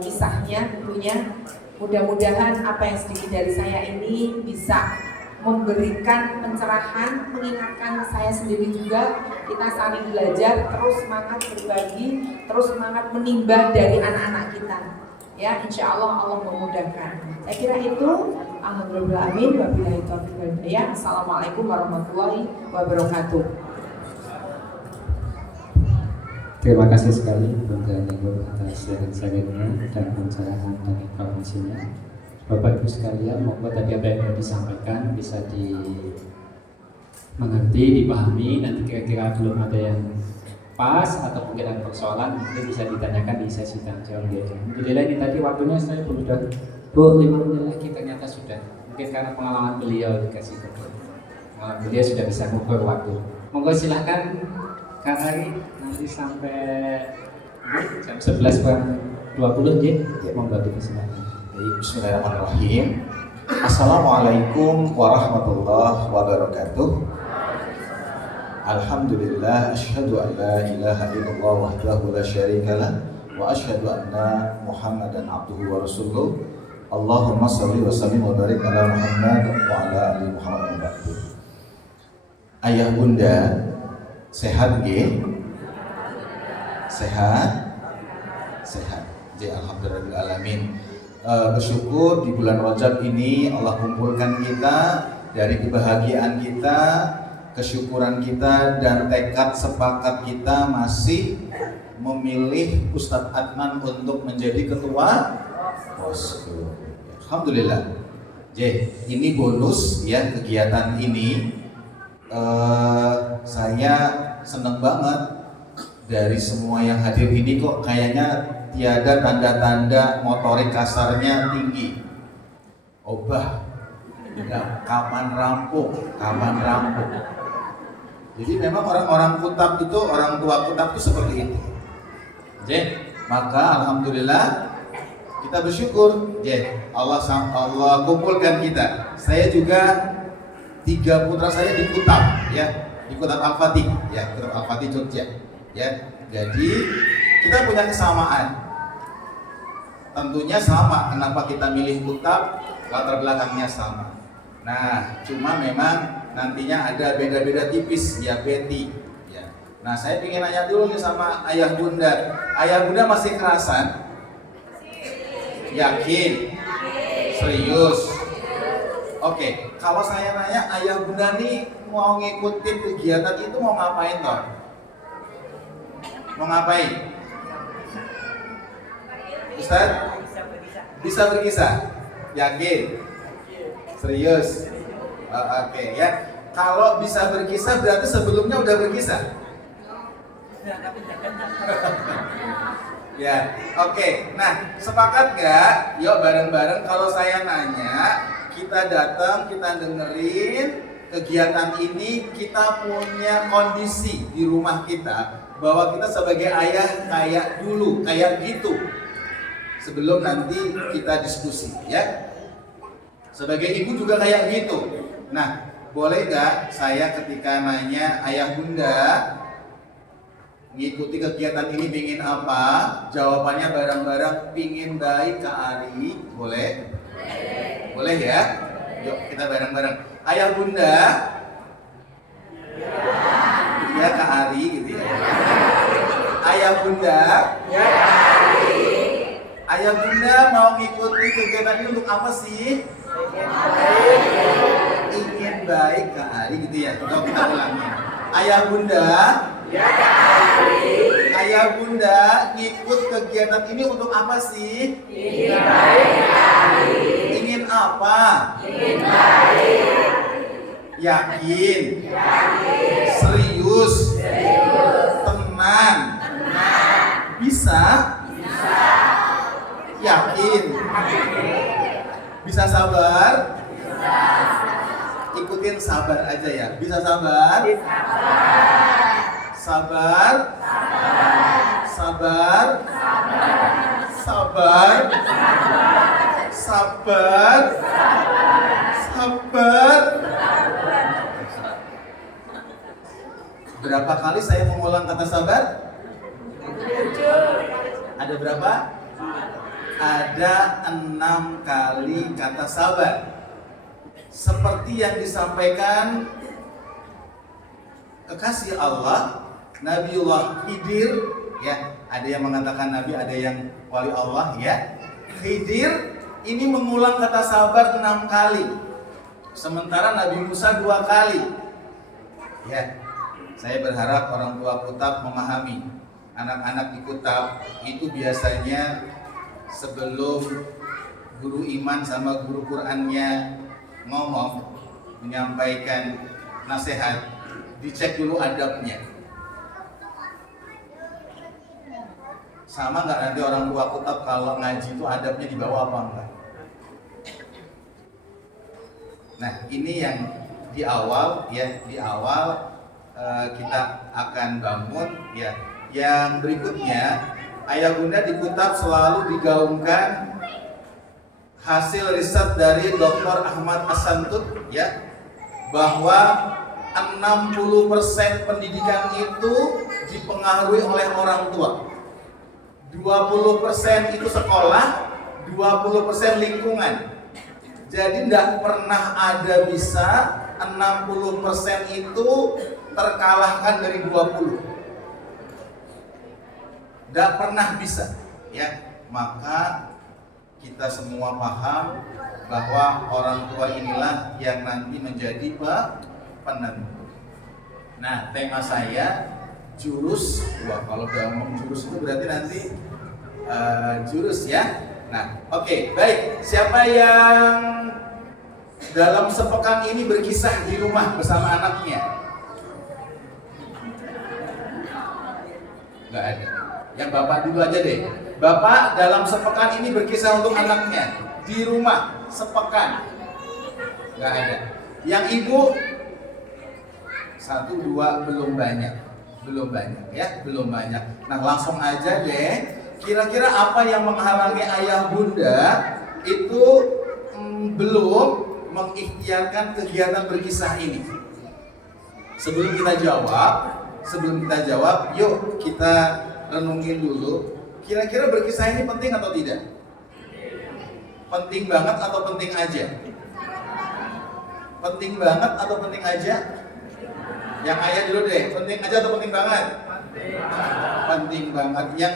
kisahnya tentunya. Mudah-mudahan apa yang sedikit dari saya ini bisa memberikan pencerahan, mengingatkan saya sendiri juga, kita saling belajar, terus semangat berbagi, terus semangat menimba dari anak-anak kita. Ya, insya Allah Allah memudahkan. Saya kira itu. Alhamdulillah, amin. Wabillahi taufiq wal hidayah. Assalamualaikum warahmatullahi wabarakatuh. Terima kasih sekali Bunda Ningrum atas sharing-sharingnya dan pencerahan dan informasinya. Bapak Ibu sekalian, moga tadi apa yang disampaikan bisa dimengerti, dipahami. Nanti kira-kira belum ada yang pas atau mungkin ada persoalan, mungkin bisa ditanyakan di sesi tanya jawab ya. Alhamdulillah ini tadi waktunya saya belum udah 5 menit lagi, ternyata sudah. Mungkin karena pengalaman beliau dikasih ke pengalaman beliau sudah bisa mengukur waktu. Monggo silahkan Kak Ari, nanti sampai jam 11:20 ya, monggo dipersilakan. Bismillahirrahmanirrahim. Assalamualaikum warahmatullahi wabarakatuh. Alhamdulillah, asyhadu an la ilaha illallah wahdahu la syarikalah wa asyhadu anna Muhammadan abduhu wa rasuluh. Allahumma shalli wa sallim wa barik ala Muhammad wa ala ali Muhammad wa ba'du. Ayah bunda sehat nggih? Sehat? Sehat. Jadi alhamdulillah alamin. Bersyukur di bulan Rajab ini Allah kumpulkan kita dari kebahagiaan kita, kesyukuran kita, dan tekad sepakat kita masih memilih Ustadz Adnan untuk menjadi ketua Posko. Alhamdulillah. Jadi ini bonus ya kegiatan ini. Saya seneng banget dari semua yang hadir ini, kok kayaknya tiada tanda-tanda motorik kasarnya tinggi. Obah, ya, kapan rampung. Jadi memang orang-orang kutab itu, orang tua kutab itu seperti itu. Jadi maka alhamdulillah kita bersyukur. Jadi Allah kumpulkan kita. Saya juga 3 putra saya di kutab, ya, di Kutab Al-Fatih, ya, Kutab Al-Fatih Jogja. Ya, jadi kita punya kesamaan. Tentunya sama. Kenapa kita milih kutab? Latar belakangnya sama. Nah, cuma memang nantinya ada beda-beda tipis, ya, Betty. Ya. Nah, saya ingin nanya dulu nih sama ayah bunda. Ayah bunda masih kerasan? Yakin? Serius? Oke. Kalau saya nanya ayah bunda nih mau ngikutin kegiatan itu mau ngapain toh? Mau ngapain? Ustaz? Bisa berkisah? Yakin? Serius? Oke ya. Kalau bisa berkisah berarti sebelumnya udah berkisah. Ya, oke. Nah, sepakat gak? Yuk bareng-bareng kalau saya nanya, kita datang, kita dengerin kegiatan ini, kita punya kondisi di rumah kita bahwa kita sebagai ayah kayak dulu, kayak gitu. Sebelum nanti kita diskusi ya. Sebagai ibu juga kayak gitu. Nah, boleh gak saya ketika nanya ayah bunda ngikuti kegiatan ini pingin apa? Jawabannya bareng-bareng pingin baik ke Ari. Boleh? Boleh ya? Yuk kita bareng-bareng. Ayah bunda ya ke Ari gitu ya. Ayah bunda ya Ari. Ayah bunda mau ngikuti kegiatan ini untuk apa sih? Ingin baik ke Ari gitu ya. Coba kita ulangi. Ayah bunda ya Kak Ari. Ayah bunda ngikut kegiatan ini untuk apa sih? Ingin baik Kak Ari. Ingin apa? Ingin baik. Yakin? Yakin. Serius? Serius. Tenang? Tenang. Bisa? Bisa. Yakin? Bisa sabar? Bisa. Ikutin sabar aja ya. Bisa sabar? Sabar. Sabar. Sabar. Sabar. Sabar. Berapa kali saya mengulang kata sabar? Ada berapa? Ada 6 kali kata sabar. Seperti yang disampaikan kekasih Allah, Nabiullah Khidir, ya, ada yang mengatakan nabi, ada yang wali Allah, ya. Khidir ini mengulang kata sabar 6 kali. Sementara Nabi Musa 2 kali. Ya. Saya berharap orang tua Kutab memahami. Anak-anak di Kutab itu biasanya sebelum guru iman sama guru Qur'annya ngomong, menyampaikan nasihat, dicek dulu adabnya. Sama nggak nanti orang tua Kutab kalau ngaji itu adabnya dibawa apa enggak? Nah ini yang di awal ya, di awal kita akan bangun ya. Yang berikutnya, ayah bunda di Kutab selalu digaungkan hasil riset dari Dr. Ahmad As-Santut ya, bahwa 60% pendidikan itu dipengaruhi oleh orang tua. 20% itu sekolah, 20% lingkungan. Jadi tidak pernah ada bisa 60% itu terkalahkan dari 20. Tidak pernah bisa ya. Maka kita semua paham bahwa orang tua inilah yang nanti menjadi penentu. Nah, tema saya jurus. Wah, kalau udah ngomong jurus itu berarti nanti jurus ya. Nah, oke, baik. Siapa yang dalam sepekan ini berkisah di rumah bersama anaknya? Nggak ada. Yang bapak dulu aja deh. Bapak dalam sepekan ini berkisah untuk anaknya di rumah sepekan. Nggak ada. Yang ibu 1, 2 belum banyak. Belum banyak ya, belum banyak. Nah, langsung aja deh. Kira-kira apa yang menghalangi ayah bunda itu belum mengikhtiarkan kegiatan berkisah ini? Sebelum kita jawab, yuk kita renungin dulu. Kira-kira berkisah ini penting atau tidak? Penting banget atau penting aja? Penting banget atau penting aja? Yang ayah dulu deh, penting aja atau penting banget? Penting banget. Yang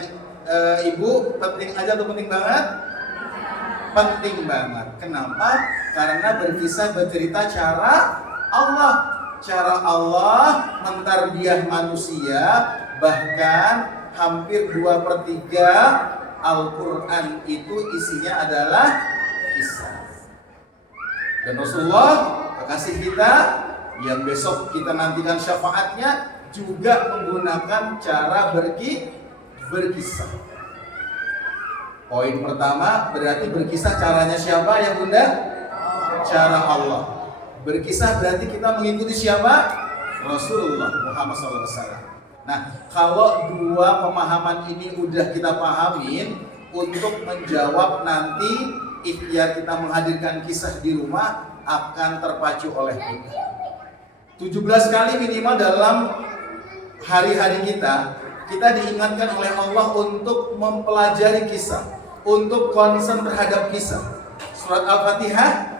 ibu, penting aja atau penting banget? Penting banget. Kenapa? Karena berkisah bercerita cara Allah mentarbiah manusia. Bahkan hampir 2/3 Al-Quran itu isinya adalah kisah. Dan Rasulullah, kekasih kita, yang besok kita nantikan syafaatnya, juga menggunakan cara berkisah. Poin pertama berarti berkisah, caranya siapa ya Bunda? Cara Allah. Berkisah berarti kita mengikuti siapa? Rasulullah Muhammad SAW. Nah, kalau dua pemahaman ini udah kita pahamin, untuk menjawab nanti ikhtiar kita menghadirkan kisah di rumah akan terpacu oleh kita. 17 kali minimal dalam hari-hari kita diingatkan oleh Allah untuk mempelajari kisah, untuk concern terhadap kisah. Surat Al-Fatihah,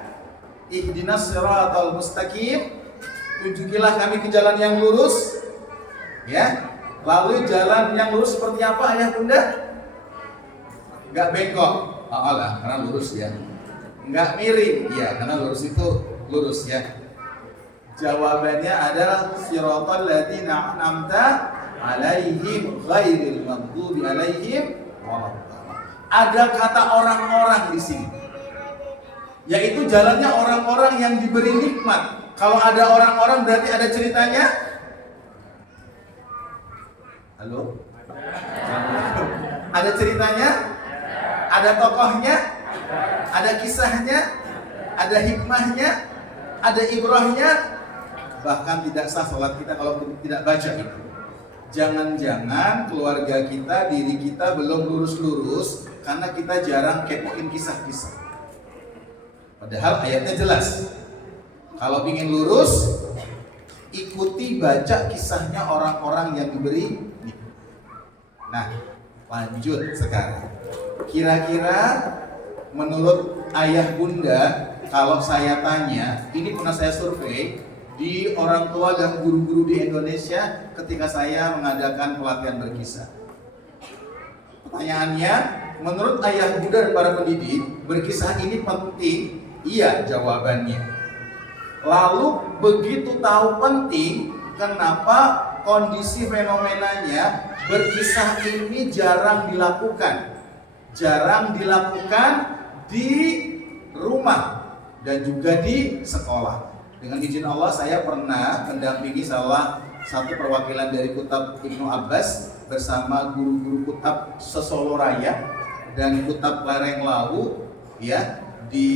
ihdinas siratal mustaqim, tunjukilah kami ke jalan yang lurus. Ya, lalu jalan yang lurus seperti apa ayah bunda? Enggak bengkok, lah karena lurus ya. Enggak miring, ya karena lurus itu lurus ya. Jawabannya adalah siratal ladzina an'amta alaihim ghairil maghdubi alaihim waladdallin. Ada kata orang-orang di sini, yaitu jalannya orang-orang yang diberi nikmat. Kalau ada orang-orang berarti ada ceritanya. Halo? Ada ceritanya? Ada tokohnya? Ada kisahnya? Ada hikmahnya? Ada ibrahnya? Bahkan tidak sah sholat kita kalau tidak baca itu. Jangan-jangan keluarga kita, diri kita belum lurus-lurus karena kita jarang kepoin kisah-kisah. Padahal ayatnya jelas. Kalau ingin lurus, ikuti baca kisahnya orang-orang yang diberi. Nah, lanjut sekarang. Kira-kira menurut ayah bunda, kalau saya tanya, ini pernah saya survei di orang tua dan guru-guru di Indonesia ketika saya mengadakan pelatihan berkisah. Pertanyaannya, menurut ayah bunda dan para pendidik, berkisah ini penting? Iya jawabannya. Lalu begitu tahu penting, kenapa kondisi fenomenanya berkisah ini jarang dilakukan? Jarang dilakukan di rumah dan juga di sekolah. Dengan izin Allah, saya pernah mendampingi salah satu perwakilan dari Kutab Ibnu Abbas bersama guru-guru Kutab Sesolo Raya dan Kutab Lereng Lawu ya di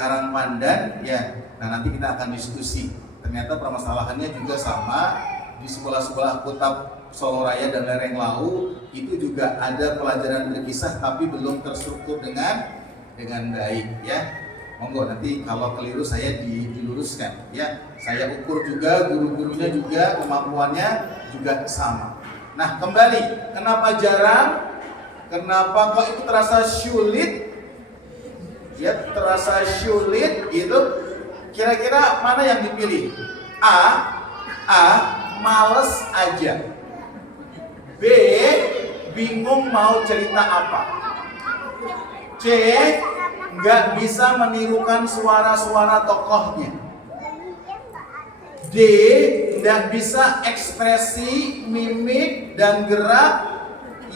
Karangpandan ya. Nah, nanti kita akan diskusi. Ternyata permasalahannya juga sama di sekolah-sekolah Kutab Solo Raya dan Lereng Lawu itu juga ada pelajaran berkisah tapi belum terstruktur dengan baik ya. Monggo nanti kalau keliru saya diluruskan ya. Saya ukur juga guru-gurunya juga kemampuannya juga sama. Nah, kembali, kenapa jarang? Kenapa kok itu terasa sulit? Ya, terasa sulit gitu. Kira-kira mana yang dipilih? A, males aja. B, bingung mau cerita apa. C, nggak bisa menirukan suara-suara tokohnya. D, nggak bisa ekspresi, mimik, dan gerak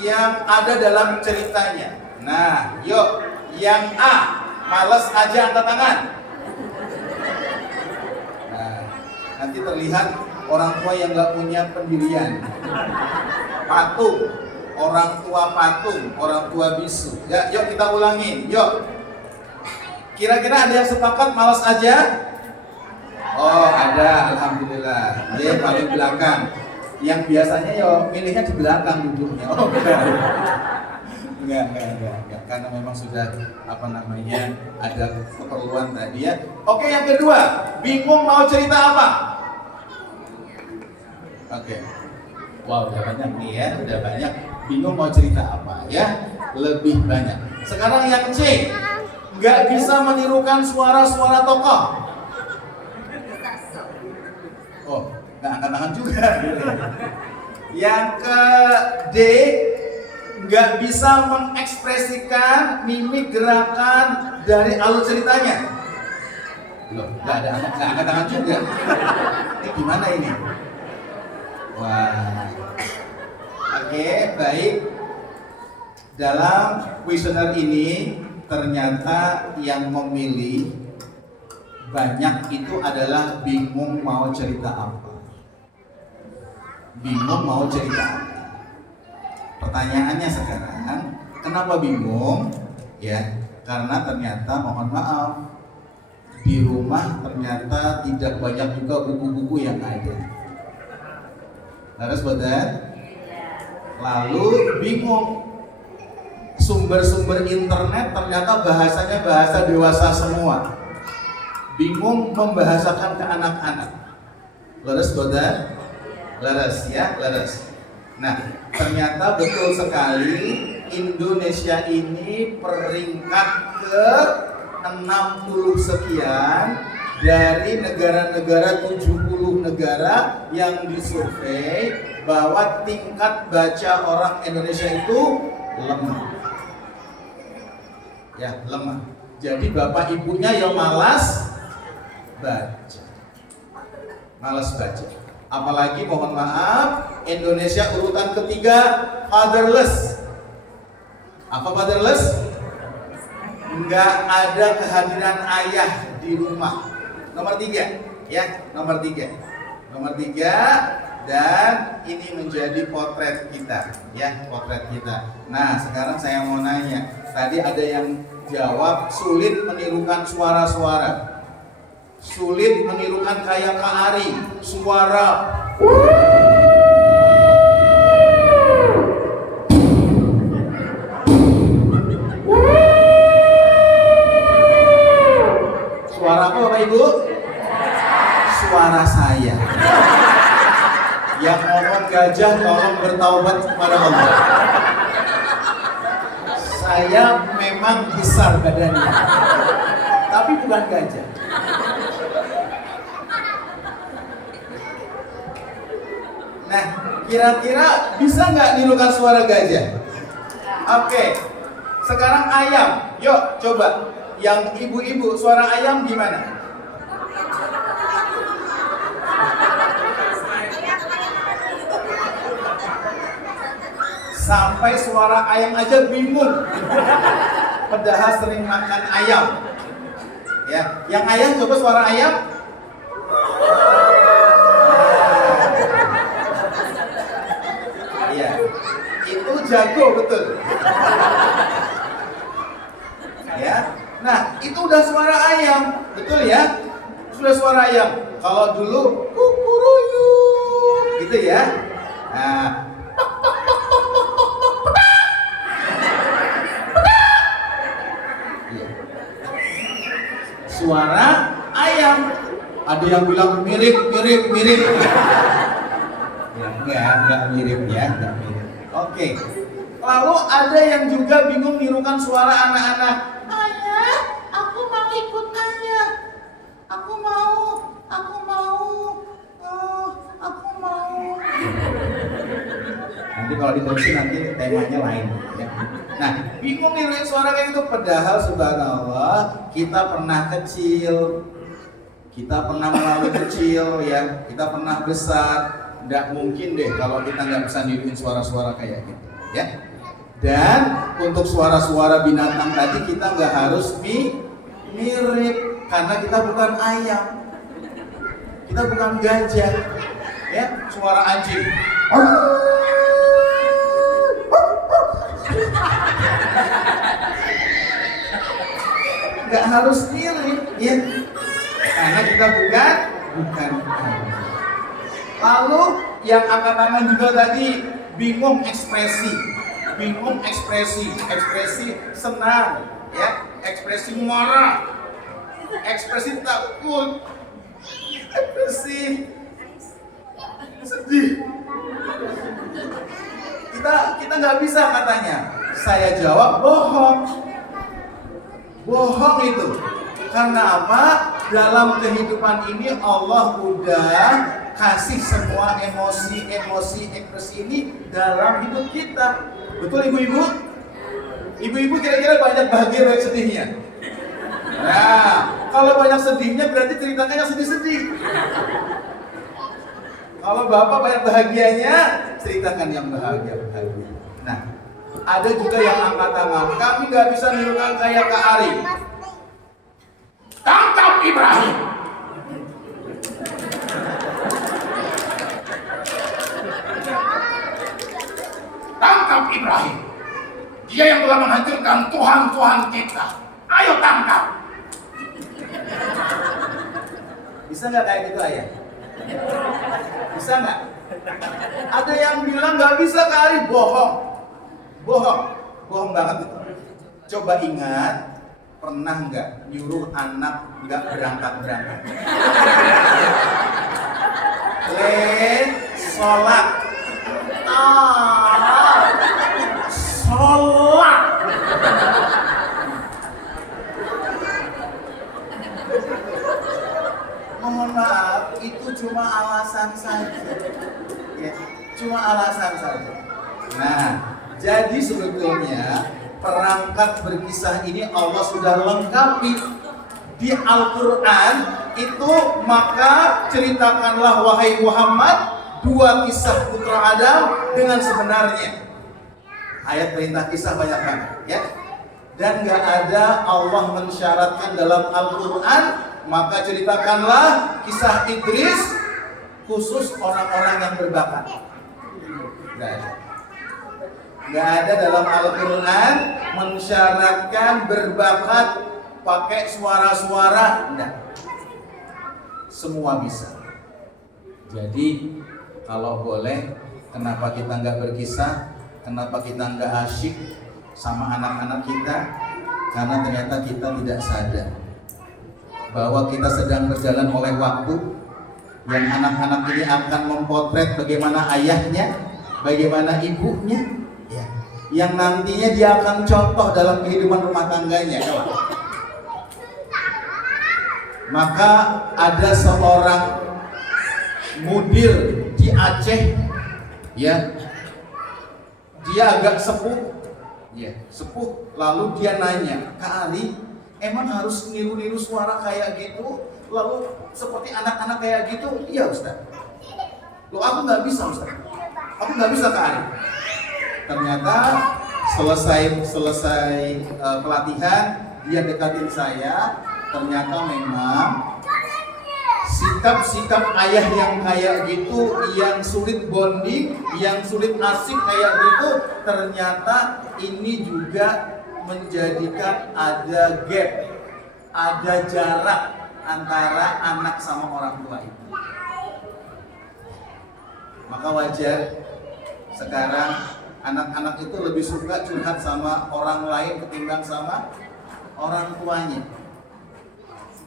yang ada dalam ceritanya. Nah, yuk, yang A, males aja angkat tangan. Nah, nanti terlihat orang tua yang nggak punya pendirian. Patung, orang tua patung, orang tua bisu. Ya, yuk kita ulangin, yuk. Kira-kira ada yang sepakat malas aja? Oh, ada, alhamdulillah. Dia paling belakang. Yang biasanya yo milihnya di belakang duduknya. Oh, enggak. Karena memang sudah ada keperluan tadi ya. Oke, yang kedua, bingung mau cerita apa? Oke. Wow, udah banyak nih ya, udah banyak. Bingung mau cerita apa ya? Lebih banyak. Sekarang yang C, nggak bisa menirukan suara-suara tokoh. Oh, nggak angkat tangan juga. Yang ke D, nggak bisa mengekspresikan mimik gerakan dari alur ceritanya. Loh, nggak angkat tangan juga. Ini gimana ini? Wah. Oke, baik. Dalam kuesioner ini ternyata yang memilih banyak itu adalah bingung mau cerita apa. Bingung mau cerita apa. Pertanyaannya sekarang, kenapa bingung? Ya, karena ternyata mohon maaf, di rumah ternyata tidak banyak juga buku-buku yang ada. Harus betul. Lalu bingung, sumber-sumber internet ternyata bahasanya bahasa dewasa semua. Bingung membahasakan ke anak-anak. Leres betul? Leres ya, leres. Nah, ternyata betul sekali Indonesia ini peringkat ke 60 sekian dari negara-negara 70 negara yang disurvei bahwa tingkat baca orang Indonesia itu lemah. Ya, lemah. Jadi bapak ibunya yang malas baca. Malas baca. Apalagi mohon maaf, Indonesia urutan ketiga fatherless. Apa fatherless? Nggak ada kehadiran ayah di rumah. Nomor 3, ya, nomor 3. Nomor 3, dan ini menjadi potret kita, ya, potret kita. Nah, sekarang saya mau nanya. Tadi ada yang jawab sulit menirukan suara-suara. Sulit menirukan kayak Kak Ari, suara suara apa Bapak Ibu? Suara saya. Yang ngomong gajah tolong bertaubat kepada Allah. Saya memang besar badannya, tapi bukan gajah. Nah, kira-kira bisa nggak nirukan suara gajah? Oke, sekarang ayam. Yuk, coba. Yang ibu-ibu, suara ayam gimana? Sampai suara ayam aja bingung. Padahal sering makan ayam. Ya, yang ayam coba suara ayam. Iya, itu jago betul. Ya, nah itu udah suara ayam, betul ya? Sudah suara ayam. Kalau dulu kukuruyuk, gitu ya. Nah, suara ayam. Ada yang bilang mirip. Ya, enggak mirip ya, enggak mirip. Oke. Lalu ada yang juga bingung nirukan suara anak-anak. Ayah, aku mau ikut ayah. Aku mau. Nanti kalau diterusin nanti temanya lain. Ya. Nah, bingung niruin suara kayak gitu. Padahal subhanallah kita pernah kecil, kita pernah melalui kecil, ya, kita pernah besar. Nggak mungkin deh kalau kita nggak bisa niruin suara-suara kayak gitu, ya. Dan untuk suara-suara binatang tadi kita nggak harus mirip karena kita bukan ayam, kita bukan gajah, ya. Suara anjing. Nggak harus mirip, ya, karena kita bukan ayam. Lalu yang angkat tangan juga tadi bingung ekspresi senang, ya, ekspresi marah, ekspresi takut, ekspresi sedih. Kita nggak bisa katanya. Saya jawab bohong itu. Karena apa? Dalam kehidupan ini Allah udah kasih semua emosi, ekspresi ini dalam hidup kita. Betul ibu-ibu? Ibu-ibu kira-kira banyak bahagia banyak sedihnya? Nah, kalau banyak sedihnya berarti ceritakan yang sedih-sedih. Kalau bapak banyak bahagianya, ceritakan yang bahagia. Nah, ada juga yang angkat tangan. Kami nggak bisa nirukan kayak Kak Ari. Tangkap Ibrahim. Tangkap Ibrahim. Dia yang telah menghancurkan Tuhan-Tuhan kita. Ayo tangkap. Bisa nggak kayak gitu ayah? Bisa nggak? Ada yang bilang nggak bisa kali, bohong. Bohong banget itu. Coba ingat, pernah nggak nyuruh anak nggak berangkat? Sholat. Sholat. Mohon maaf, itu cuma alasan saja. Ya, cuma alasan saja. Nah, jadi sebetulnya perangkat berkisah ini Allah sudah lengkapi di Al-Quran itu. Maka ceritakanlah wahai Muhammad 2 kisah putra Adam dengan sebenarnya. Ayat perintah kisah banyak banget ya. Dan gak ada Allah mensyaratkan dalam Al-Quran. Maka ceritakanlah kisah Idris khusus orang-orang yang berbakat. Gak ada dalam Al-Quran mensyaratkan berbakat pakai suara-suara. Enggak. Semua bisa. Jadi kalau boleh, kenapa kita nggak berkisah? Kenapa kita nggak asyik sama anak-anak kita? Karena ternyata kita tidak sadar bahwa kita sedang berjalan oleh waktu yang anak-anak ini akan mempotret bagaimana ayahnya, bagaimana ibunya, ya, yang nantinya dia akan contoh dalam kehidupan rumah tangganya. Maka ada seorang mudir di Aceh, ya, dia agak sepuh, ya, sepuh. Lalu dia nanya, Kak Ali, emang harus niru-niru suara kayak gitu? Lalu seperti anak-anak kayak gitu? Iya Ustaz. Loh aku nggak bisa Ustaz. Aku nggak bisa Kak Ali. Ternyata selesai pelatihan, dia dekatin saya. Ternyata memang sikap-sikap ayah yang kayak gitu, yang sulit bonding, yang sulit asik kayak gitu, ternyata ini juga menjadikan ada gap, ada jarak antara anak sama orang tua itu. Maka wajar sekarang anak-anak itu lebih suka curhat sama orang lain ketimbang sama orang tuanya.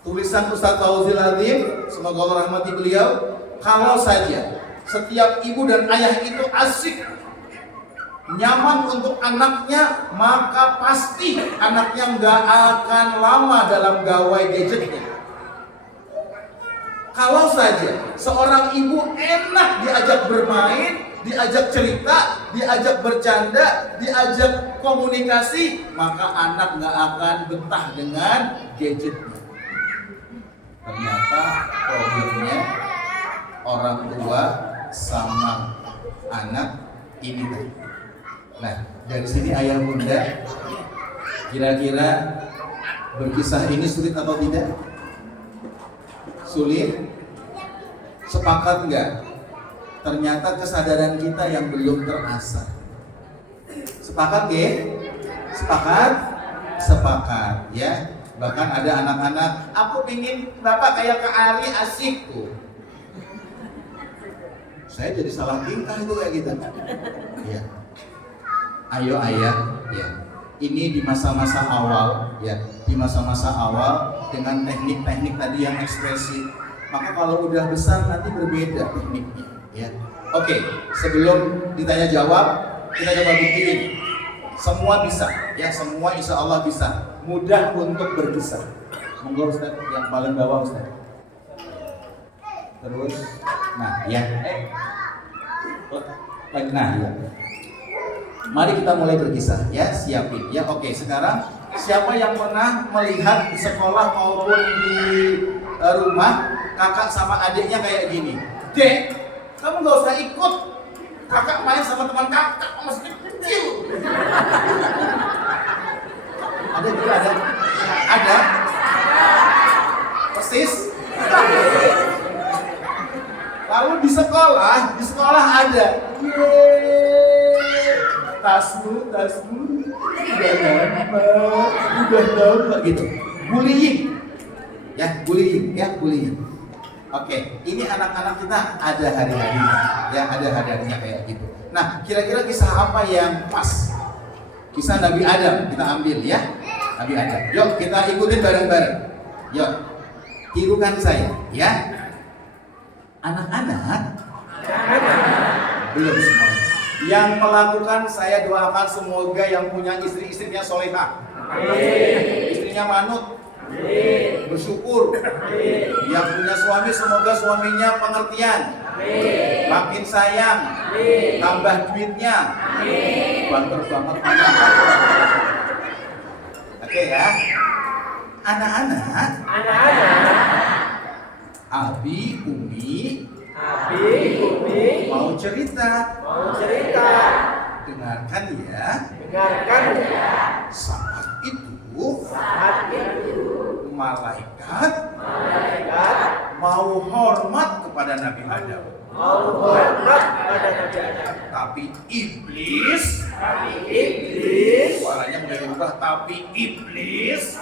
Tulisan Ustaz Fauzil Adzim, semoga Allah rahmati beliau, kalau saja setiap ibu dan ayah itu asik, nyaman untuk anaknya, maka pasti anaknya nggak akan lama dalam gawai gadgetnya. Kalau saja seorang ibu enak diajak bermain, diajak cerita, diajak bercanda, diajak komunikasi, maka anak nggak akan betah dengan gadgetnya. Ternyata problemnya orang tua sama anak ini. Nah, dari sini ayah bunda, kira-kira berkisah ini sulit atau tidak? Sulit? Sepakat nggak? Ternyata kesadaran kita yang belum terasah. Sepakat ya? Sepakat? Sepakat ya. Bahkan ada anak-anak, aku pingin bapak kayak Kak Ali asik tuh. Saya jadi salah tingkah itu kayak gitu. Ya. Ayo ayah, ya. Ini di masa-masa awal, ya. Di masa-masa awal dengan teknik-teknik tadi yang ekspresif. Maka kalau udah besar nanti berbeda tekniknya, ya. Oke, sebelum ditanya jawab, kita coba buktiin. Semua bisa, ya. Semua insya Allah bisa. Mudah untuk berkisah. Monggo Ustaz, yang paling bawah Ustaz. Terus, nah ya, nah ya. Mari kita mulai berkisah, ya, siapin, ya. Oke, sekarang siapa yang pernah melihat di sekolah maupun di rumah kakak sama adiknya kayak gini? Dek, kamu nggak usah ikut. Kakak main sama teman kakak masih kecil. Ada juga ada. di sekolah ada. Yeay, tasmu, udah nambah gitu. Bullying, bullying. Oke, ini anak-anak kita ada hari-harinya, ada hari-harinya kayak gitu. Nah, kira-kira kisah apa yang pas? Kisah Nabi Adam kita ambil ya, Nabi Adam. Yuk kita ikutin bareng-bareng. Yuk, tirukan saya ya. Anak-anak, belum semuanya. Yang melakukan saya doakan semoga yang punya istri-istrinya solehah, istrinya manut, bersyukur. Yang punya suami semoga suaminya pengertian, makin sayang, tambah duitnya, banter banget. Oke ya, anak-anak, Abi, Umi, mau cerita. Dengarkan ya. Saat itu malaikat mau hormat kepada Nabi Adam. Tapi iblis suaranya mulai berubah. Tapi iblis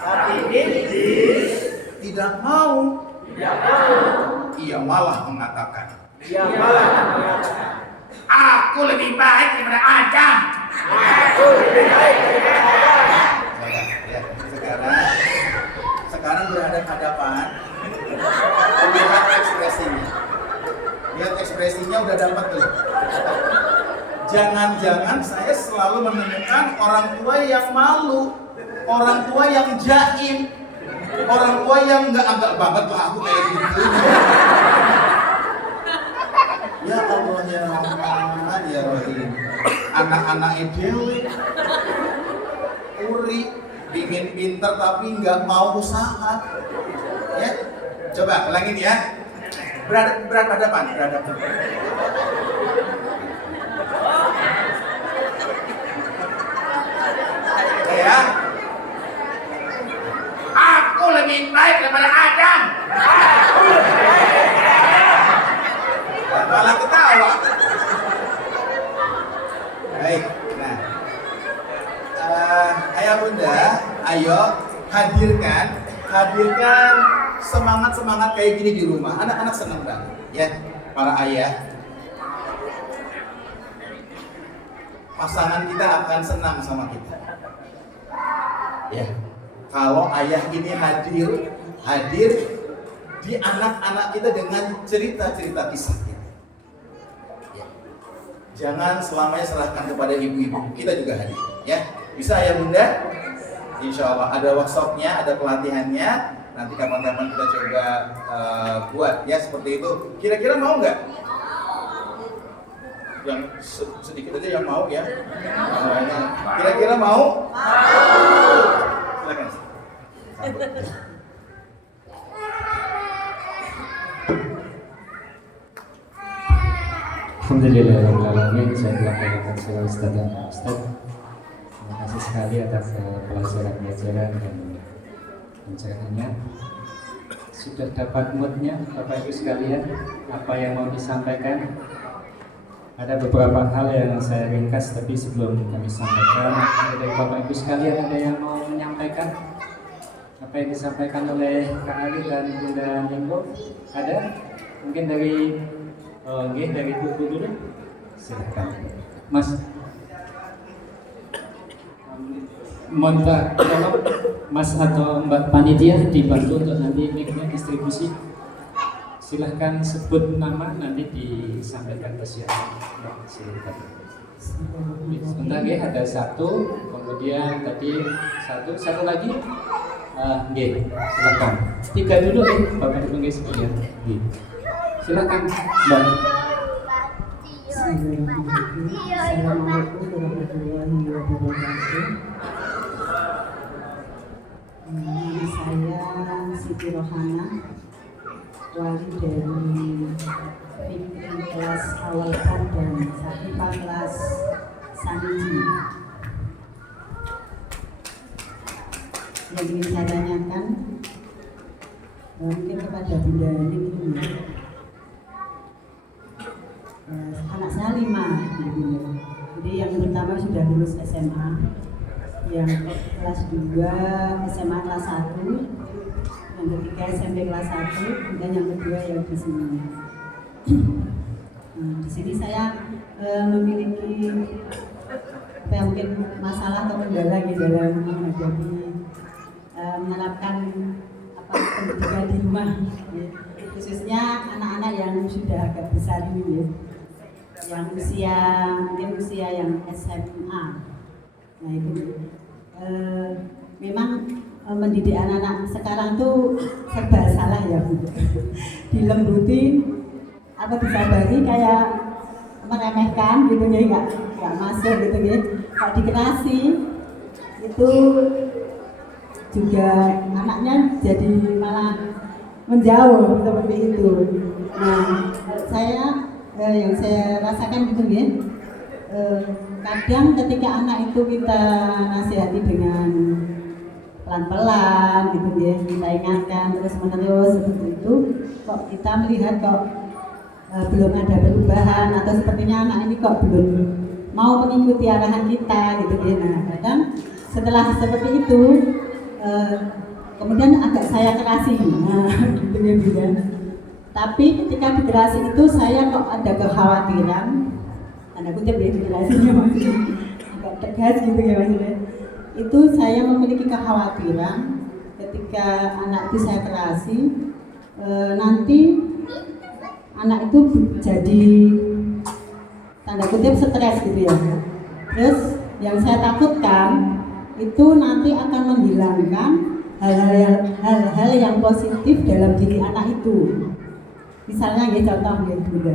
tidak mau. Ia malah mengatakan, aku lebih baik daripada Adam. Sekarang berhadapan-hadapan. Lihat ekspresinya. Lihat ekspresinya udah dapat belum? Jangan-jangan saya selalu menemukan orang tua yang malu, orang tua yang jaim, orang tua yang agak banget lah aku kayak gitu. Ya Allah ya Rahman ya Rahim. Anak-anak ideal, uri, ingin pinter tapi nggak mau usaha. Ya, coba ulangin ya. Berhadapan. Ya. Aku lebih baik daripada Adam. Malah ketawa. Baik, nah, ayah bunda, ayo hadirkan semangat kayak gini di rumah. Anak-anak senang banget, ya, para ayah. Pasangan kita akan senang sama kita. Ya, kalau ayah ini hadir di anak-anak kita dengan cerita-cerita kisah kita. Ya. Jangan selamanya serahkan kepada ibu-ibu, kita juga hadir. Ya, bisa ya bunda? Insya Allah ada workshopnya, ada pelatihannya. Nanti kapan-kapan kita coba buat ya seperti itu. Kira-kira mau nggak? Yang sedikit aja yang mau ya. Kira-kira mau? Silakan. Alhamdulillahirrahmanirrahim. Saya telah melakukan surah Ustaz dan Ustaz. Terima kasih sekali atas pelajaran-pelajaran dan pencerahannya. Sudah dapat moodnya Bapak Ibu sekalian, apa yang mau disampaikan? Ada beberapa hal yang saya ringkas, tapi sebelum kami sampaikan, dari Bapak Ibu sekalian ada yang mau menyampaikan apa yang disampaikan oleh Kak Ali dan Bunda Minggu? Ada? Mungkin dari dari Ibu dulu. Silakan, Mas. Minta tolong Mas atau Mbak Panitia dibantu untuk nanti mic-nya distribusi. Silahkan sebut nama, nanti disampaikan ke siapa. Silakan. Sebentar ya, ada satu, kemudian tadi satu lagi. Silakan. 3 dulu ya, Bapak Ibu sekalian. Silakan, Mbak. Assalamualaikum warahmatullahi wabarakatuh. Nama saya Siti Rohana, wali dari Fikri kelas awal dan Sahifa kelas Sanji. Yang ingin saya tanyakan mungkin kepada Bunda Ning, saya 5 gitu. Jadi yang pertama sudah lulus SMA, yang kelas 2 SMA kelas 1, yang ketiga SMP kelas 1, dan yang kedua yang di sini. Nah, di sini saya memiliki apa yang mungkin masalah atau kendala gitu dalam menghadapi menerapkan pendidikan di rumah, ya. Khususnya anak-anak yang sudah agak besar ini, ya. Yang mungkin usia yang SMA. Nah itu memang mendidik anak-anak sekarang tuh serba salah ya Bu. Dilembutin atau disabari kayak meremehkan gitu ya, nggak masuk gitu ya. Kalau dikerasi itu juga anaknya jadi malah menjauh seperti itu. Nah yang saya rasakan gitu ya, kadang ketika anak itu kita nasihati dengan pelan-pelan gitu ya, kita ingatkan terus menerus seperti itu, kok kita melihat kok belum ada perubahan atau sepertinya anak ini kok belum mau mengikuti arahan kita gitu ya. Nah kadang setelah seperti itu kemudian agak saya kerasi, nah gitu ya Bu. Tapi ketika dikerasi itu saya kok ada kekhawatiran, tanda kutip ya dikerasinya maksudnya agak tegas gitu ya maksudnya. Itu saya memiliki kekhawatiran ketika anak itu saya kerasi, nanti anak itu jadi tanda kutip stres gitu ya. Terus yang saya takutkan itu nanti akan menghilangkan hal-hal yang positif dalam diri anak itu. Misalnya ya contoh ya juga,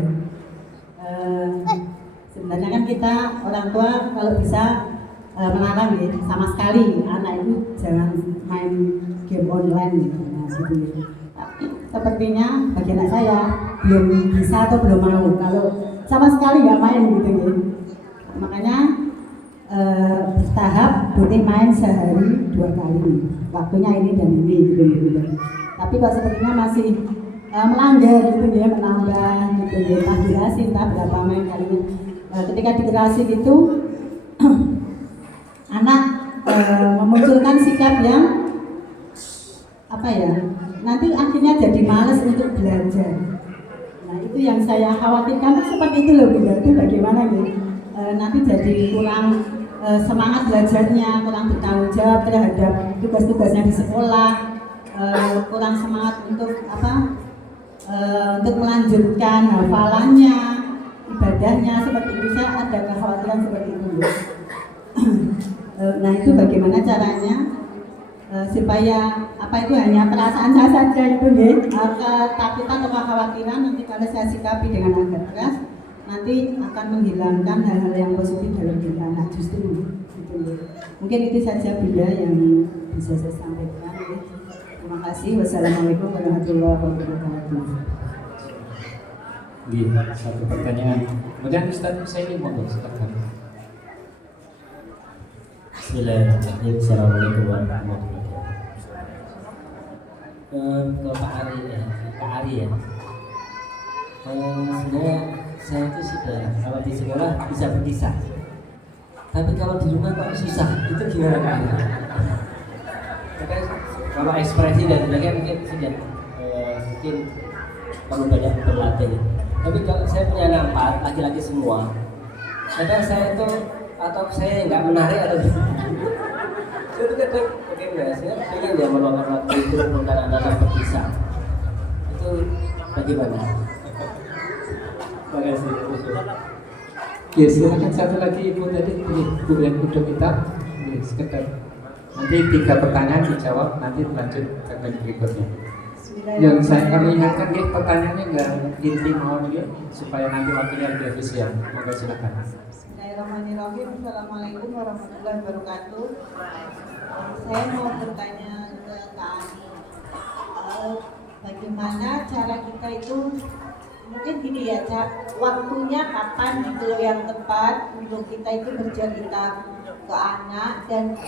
sebenarnya kan kita orang tua kalau bisa melarang ya sama sekali anak itu jangan main game online gitu. Nah, gitu. Tapi sepertinya bagi anak saya belum bisa atau belum mau kalau sama sekali nggak main gitu ya. Makanya bertahap boleh main sehari 2 kali, waktunya ini dan ini gitu. Tapi kalau sepertinya masih melanggar gitu ya, menambah gitu ya, entah durasi, entah berapa main kalinya. Ketika dikerasi gitu anak memunculkan sikap yang apa ya, nanti akhirnya jadi malas untuk belajar. Nah itu yang saya khawatirkan seperti itu loh Bu. Itu bagaimana gitu, nanti jadi kurang semangat belajarnya, kurang bertanggung jawab terhadap tugas-tugasnya di sekolah, kurang semangat untuk untuk melanjutkan hafalannya, ibadahnya, seperti itu. Saya ada kekhawatiran seperti itu. Nah itu bagaimana caranya supaya itu hanya perasaan saya saja itu ya, ketakutan atau kekhawatiran nanti kalau saya sikapi dengan agak keras nanti akan menghilangkan hal-hal yang positif dalam diri anak, justru gitu ya. Mungkin itu saja Bunda yang bisa saya sampaikan ya. Terima kasih. Wassalamualaikum warahmatullahi wabarakatuh. Satu pertanyaan. Kemudian Ustaz Husaini monggo silakan. Bismillahirrahmanirrahim. Assalamualaikum warahmatullahi wabarakatuh. Ke Pak Ari ya. Sebenarnya saya itu sudah kalau di sekolah bisa berkisah, tapi kalau di rumah kok susah. Itu gimana Pak? Kalau ekspresi dan sebagainya mungkin sudah mungkin perlu banyak berlatih. Tapi kalau saya punya anak 4 laki-laki semua, kadang saya itu atau saya nggak menarik atau itu kadang bagaimana? Saya pengen dia meluangkan waktu itu untuk anak-anak berpisah. Itu bagaimana? Terima kasih. Ya silakan satu lagi Ibu tadi, Ibu yang udah kita sekedar. Nanti 3 pertanyaan dijawab, nanti lanjut segmen berikutnya. Yang kami ingatkan ya, pertanyaannya nggak inti mohon ya, supaya nanti waktunya lebih efisien. Monggo silakan. Bismillahirrahmanirrahim. Assalamualaikum warahmatullahi wabarakatuh. Saya mau bertanya ke Kak Ani, bagaimana cara kita itu mungkin gini ya, waktunya kapan gitu loh yang tepat untuk kita itu bercerita ke anak. Dan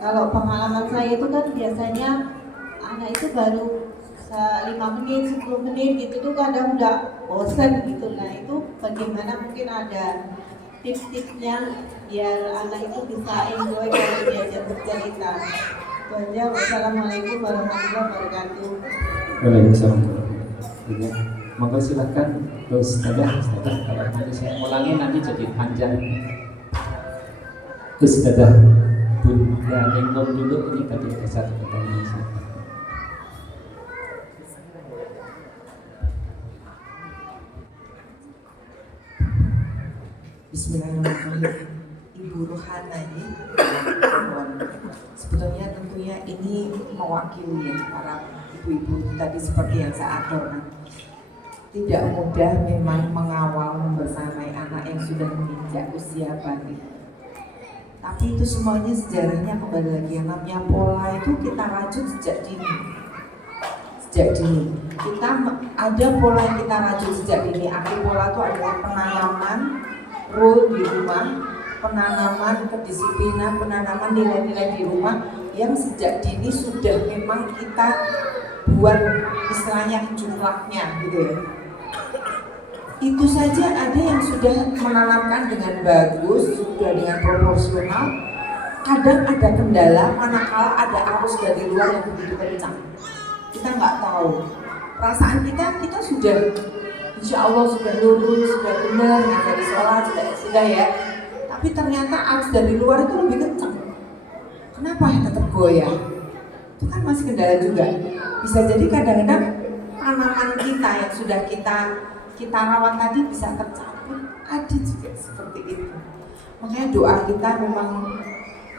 kalau pengalaman saya itu kan biasanya anak itu baru 5 menit, 10 menit gitu tuh kadang udah bosan gitu. Nah itu bagaimana mungkin ada tips-tipsnya biar anak itu bisa enjoy kalau diajak bercerita. Itu aja. Wassalamualaikum warahmatullahi wabarakatuh. Waalaikumsalam. Monggo silahkan Ustazah. Kalau nanti saya ulangi nanti jadi panjang. Ustazah Bunda Ningrum dulu, ini tadi ada satu pertanyaan. Bismillahirrahmanirrahim. Ibu Ruhana ya. Sebetulnya tentunya ini mewakili ya para ibu-ibu tadi seperti yang saya aturkan. Tidak mudah memang mengawal membersamai anak yang sudah menginjak usia balik. Tapi itu semuanya sejarahnya kembali lagi, yang namanya pola itu kita rajut sejak dini. Sejak dini kita ada pola yang kita rajut sejak dini. Arti pola itu adalah penanaman rule di rumah, penanaman kedisiplinan, penanaman nilai-nilai di rumah yang sejak dini sudah memang kita buat istilahnya jumlahnya gitu ya. Itu saja ada yang sudah menanamkan dengan bagus, sudah dengan proporsional. Kadang ada kendala, manakala ada arus dari luar yang begitu kencang. Kita nggak tahu. Perasaan kita sudah, insya Allah sudah lurus, sudah benar, nggak dari sholat, sudah ya. Tapi ternyata arus dari luar itu lebih kencang. Kenapa ya tetap goyah? Itu kan masih kendala juga. Bisa jadi kadang-kadang tanaman kita yang sudah kita rawat tadi bisa tercabut, ada juga seperti itu. Makanya doa kita memang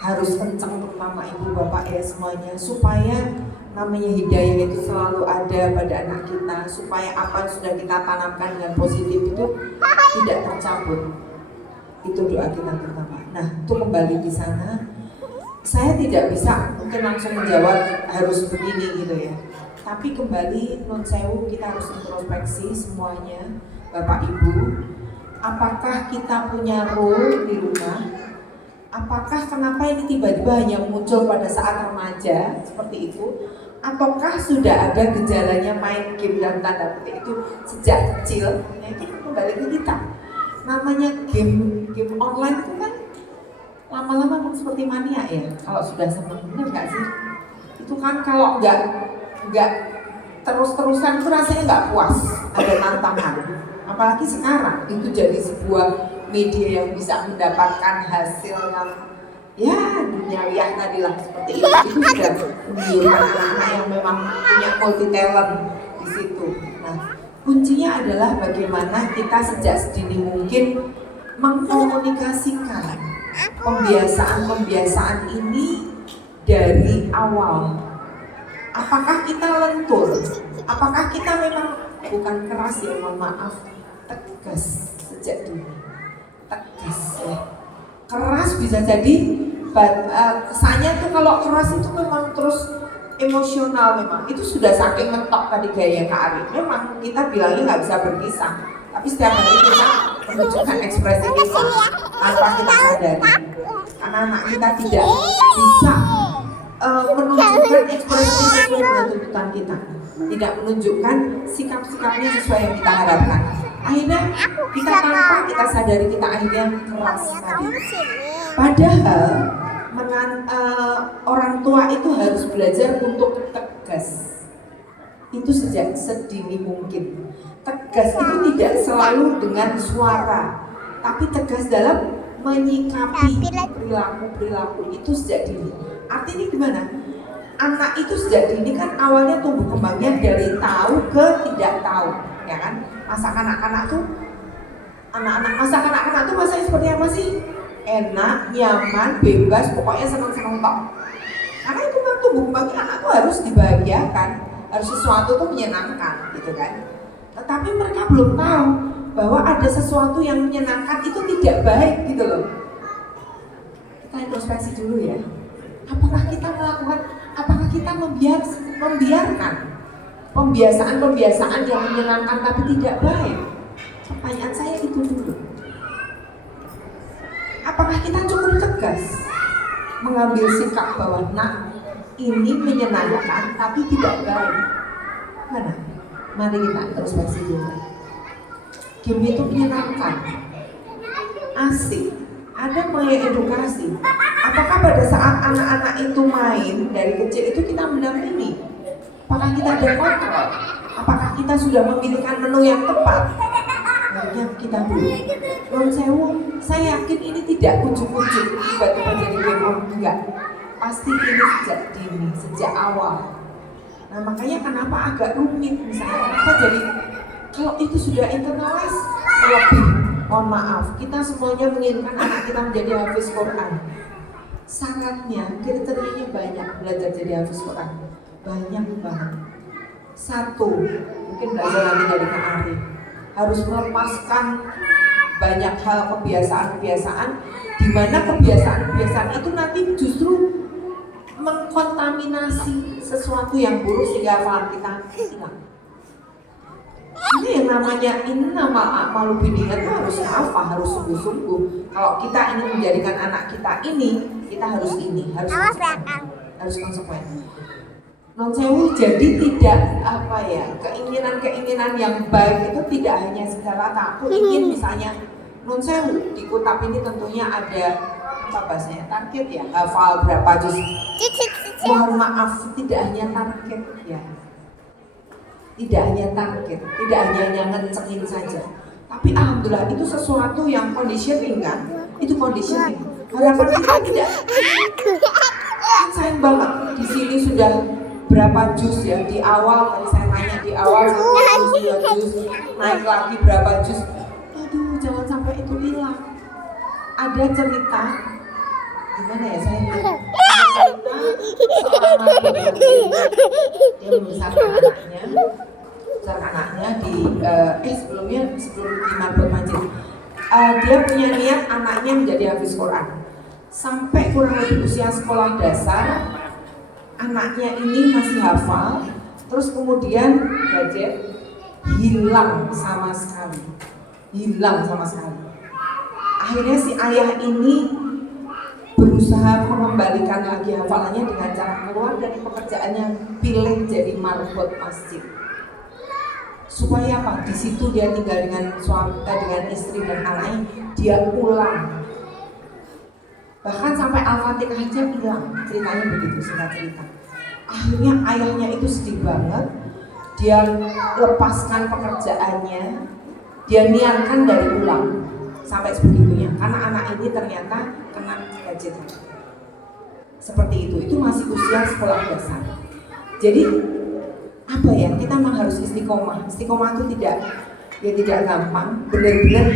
harus kencang, terutama ibu bapak ya semuanya, supaya namanya hidayah itu selalu ada pada anak kita, supaya apa yang sudah kita tanamkan dengan positif itu tidak tercabut. Itu doa kita pertama. Nah, untuk kembali di sana, saya tidak bisa mungkin langsung menjawab harus begini gitu ya. Tapi kembali non sewu, kita harus introspeksi semuanya, Bapak Ibu. Apakah kita punya role di rumah? Apakah kenapa ini tiba-tiba hanya muncul pada saat remaja seperti itu? Ataukah sudah ada gejalanya main game dan tanda petik itu sejak kecil? Nah itu kembali ke kita. Namanya game online itu kan lama-lama seperti mania ya. Kalau sudah senang, benar nggak sih? Itu kan kalau nggak terus-terusan itu rasanya nggak puas, ada tantangan. Apalagi sekarang itu jadi sebuah media yang bisa mendapatkan hasil yang ya duniawiah tadi lah seperti itu sudah menunjukkan anak-anak yang memang punya multi talent di situ. Nah kuncinya adalah bagaimana kita sejak sedini mungkin mengkomunikasikan pembiasaan ini dari awal. Apakah kita lentur? Apakah kita memang bukan keras ya, mohon maaf, tegas sejak dini, tegas ya. Keras bisa jadi kesannya tuh kalau keras itu memang terus emosional, memang itu sudah saking mentok tadi gaya Kak Arif. Memang kita bilangnya nggak bisa berpisah, tapi setiap hari kita menunjukkan ekspresi kita tanpa kita sadari. Karena anak kita tidak bisa menunjukkan ekspresi sesuai dengan tuntutan kita, tidak menunjukkan sikap-sikapnya sesuai yang kita harapkan. Akhirnya kita tanpa kita sadari kita akhirnya keras tadi. Padahal orang tua itu harus belajar untuk tegas. Itu sejak sedini mungkin. Tegas itu tidak selalu dengan suara, tapi tegas dalam menyikapi perilaku itu sejak dini. Artinya gimana? Anak itu sejak dini kan awalnya tumbuh kembangnya dari tahu ke tidak tahu, ya kan? Masa kanak-kanak tuh masanya seperti apa sih? Enak, nyaman, bebas, pokoknya senang-senang tok. Karena itu kan tumbuh kembangnya anak tuh harus dibahagiakan, harus sesuatu tuh menyenangkan, gitu kan? Tetapi mereka belum tahu bahwa ada sesuatu yang menyenangkan itu tidak baik, gitu loh. Kita introspeksi dulu ya. Apakah kita membiarkan pembiasaan yang menyenangkan tapi tidak baik? Pertanyaan saya itu dulu. Apakah kita cukup tegas mengambil sikap bahwa ini menyenangkan tapi tidak baik? Mana? Mari kita introspeksi dulu. Game itu menyenangkan, asik, ada mengedukasi. Apakah pada saat anak-anak itu main dari kecil itu kita mendampingi? Apakah kita ada kontrol? Apakah kita sudah memilihkan menu yang tepat? Yang kita dulu. Non sewu, saya yakin ini tidak ujuk-ujuk tiba-tiba jadi game on, enggak. Pasti ini sejak dini, sejak awal. Nah makanya kenapa agak rumit misalnya, kenapa jadi kalau itu sudah internalize lebih, mohon maaf, kita semuanya menginginkan anak kita menjadi hafiz Quran. Syaratnya, kriterianya banyak belajar jadi hafiz Quran, banyak banget. Satu, mungkin belajar lagi dari Kak Ari, harus melepaskan banyak hal kebiasaan-kebiasaan, di mana kebiasaan-kebiasaan itu nanti justru mengkontaminasi sesuatu yang buruk sehingga hafalan kita hilang. Ini yang namanya malu bimbingan itu harus hafal, harus sungguh-sungguh. Kalau kita ingin menjadikan anak kita ini, kita harus ini, harus konsekuen. Non sewu, jadi tidak keinginan-keinginan yang baik itu tidak hanya segala aku ingin misalnya non sewu di Kutab ini tentunya ada apa bahasanya target ya, hafal berapa juz. Mohon maaf, tidak hanya target ya. Tidak hanya target, tidak hanya ngecengin saja. Tapi alhamdulillah itu sesuatu yang conditioning kan? Itu conditioning. Harapan kita tidak. Sayang banget di sini sudah berapa juz ya di awal, tadi saya tanya di awal 1 juz, 2 juz, naik lagi berapa juz. Aduh, jangan sampai itu hilang. Ada cerita gimana ya saya lihat, ada cerita seorang dia membesarkan anaknya di sebelum di Marbot Masjid. Dia punya niat anaknya menjadi hafiz Quran. Sampai kurang lebih usia sekolah dasar, anaknya ini masih hafal, terus kemudian gadget hilang sama sekali. Akhirnya si ayah ini berusaha mengembalikan lagi hafalannya dengan cara keluar dari pekerjaannya, pilih jadi marbot masjid. Supaya apa? Di situ dia tinggal dengan dengan istri dan anaknya, dia ulang. Bahkan sampai Al-Fatihah aja hilang, ceritanya begitu, singkat cerita. Akhirnya ayahnya itu sedih banget, dia lepaskan pekerjaannya, dia niatkan dari ulang sampai sebegitunya, karena anak ini ternyata kena gadget. Seperti itu masih usia sekolah dasar. Jadi apa ya, kita memang harus istiqomah. Istiqomah itu tidak gampang, benar-benar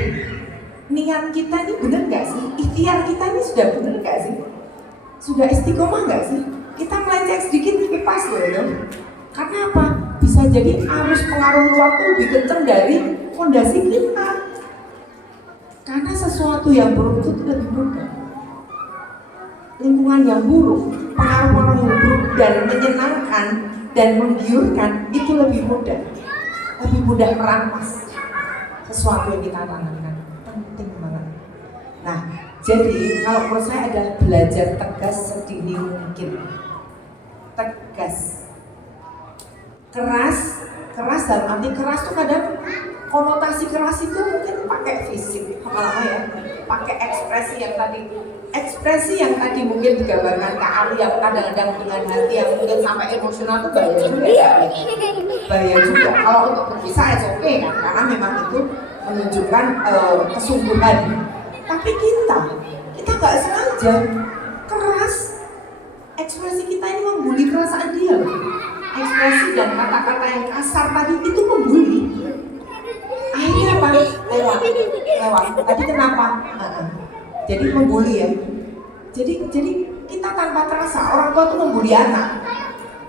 niat kita ini benar nggak sih? Ikhtiar kita ini sudah benar nggak sih? Sudah istiqomah nggak sih? Kita melenceng sedikit pas loh ya. Karena apa? Bisa jadi arus pengaruh luar itu lebih kencang dari fondasi kita. Karena sesuatu yang buruk itu lebih mudah. Lingkungan yang buruk, pengaruh-pengaruh yang buruk dan menyenangkan dan menggiurkan itu lebih mudah merampas sesuatu yang kita tanamkan. Penting banget. Nah, jadi kalau menurut saya adalah belajar tegas sedini mungkin. Tegas, keras dalam arti keras tuh kadang konotasi keras itu mungkin pakai fisik, lama-lama ya, pakai ekspresi yang tadi mungkin digambarkan Kak Ali yang kadang-kadang dengan hati yang mungkin sampai emosional tuh bahaya juga. Kalau untuk berpisah ya oke kan, karena memang itu menunjukkan kesungguhan. Tapi kita nggak sengaja keras, ekspresi kita ini membuli perasaan dia loh. Ekspresi dan kata-kata yang kasar tadi itu membuli. Akhirnya apa? Lewat. Tadi kenapa? Jadi membuli ya. Jadi kita tanpa terasa orang tua tuh membuli anak.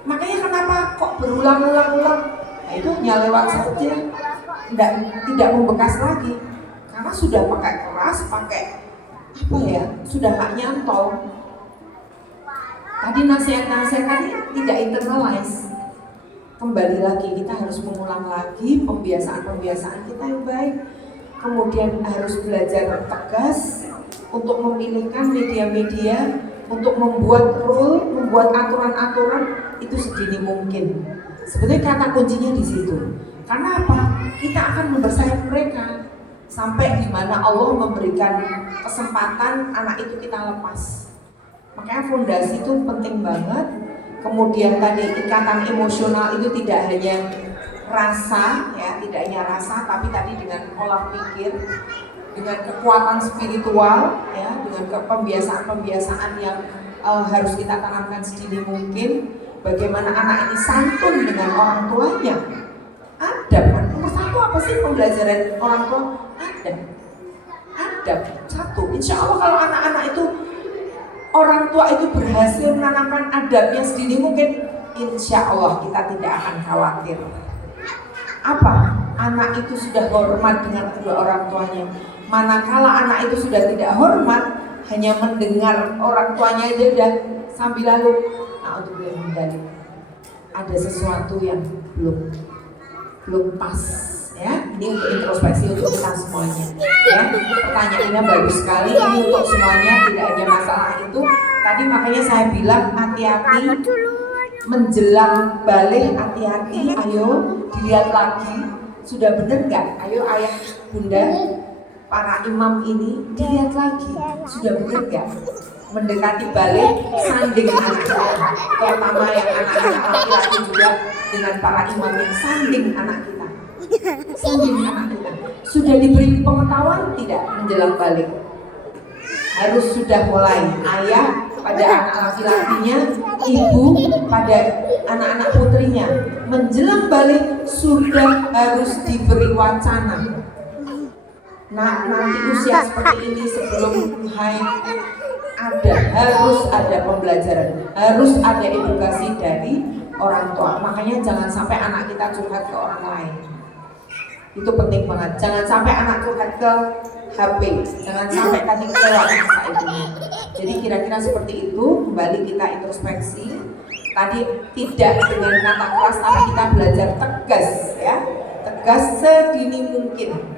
Makanya kenapa kok berulang-ulang? Nah itu hanya lewat saja. Tidak membekas lagi. Karena sudah pakai keras, pakai apa ya? Sudah nggak nyantol. Tadi nasihat-nasihat tadi tidak internalize. Kembali lagi kita harus mengulang lagi pembiasaan kita yang baik. Kemudian harus belajar tegas untuk memilihkan media-media, untuk membuat rule, membuat aturan-aturan itu sedini mungkin. Sebetulnya kata kuncinya di situ. Karena apa? Kita akan mempersayap mereka sampai di mana Allah memberikan kesempatan anak itu kita lepas. Makanya fondasi itu penting banget. Kemudian tadi ikatan emosional itu tidak hanya rasa, ya, tidak hanya rasa, tapi tadi dengan olah pikir, dengan kekuatan spiritual, ya, dengan pembiasaan-pembiasaan yang harus kita tanamkan sedini mungkin. Bagaimana anak ini santun dengan orang tuanya. Adab kan? Nomor satu apa sih pembelajaran orang tua? Adab. Satu. Insya Allah kalau anak-anak itu orang tua itu berhasil menanamkan adabnya sedini mungkin, insya Allah kita tidak akan khawatir. Apa? Anak itu sudah hormat dengan kedua orang tuanya. Manakala anak itu sudah tidak hormat, hanya mendengar orang tuanya aja udah sambil lalu, nah untuk menghindari ada sesuatu yang belum pas, ya. Ini untuk introspeksi untuk kita semuanya, ya. Pertanyaannya bagus sekali. Ini untuk semuanya, tidak hanya masalah itu. Tadi makanya saya bilang hati-hati menjelang balik, hati-hati. Ayo dilihat lagi, sudah benar nggak? Ayo ayah bunda, para imam ini dilihat lagi, sudah benar nggak? Mendekati balik, sanding anak, terutama yang anak-anak laki-laki juga dengan para imam yang sanding anak kita. Sanding anak kita. Sudah diberi pengetahuan tidak menjelang balik? Harus sudah mulai. Ayah pada anak laki-lakinya, ibu pada anak-anak putrinya. Menjelang balik sudah harus diberi wacana. Nah, nanti usia seperti ini sebelum haid harus ada pembelajaran, harus ada edukasi dari orang tua. Makanya jangan sampai anak kita curhat ke orang lain. Itu penting banget. Jangan sampai anak curhat ke HP, jangan sampai tadi ke WhatsApp ibunya. Jadi kira-kira seperti itu. Kembali kita introspeksi. Tadi tidak dengan kata keras, tapi kita belajar tegas, ya, tegas sedini mungkin.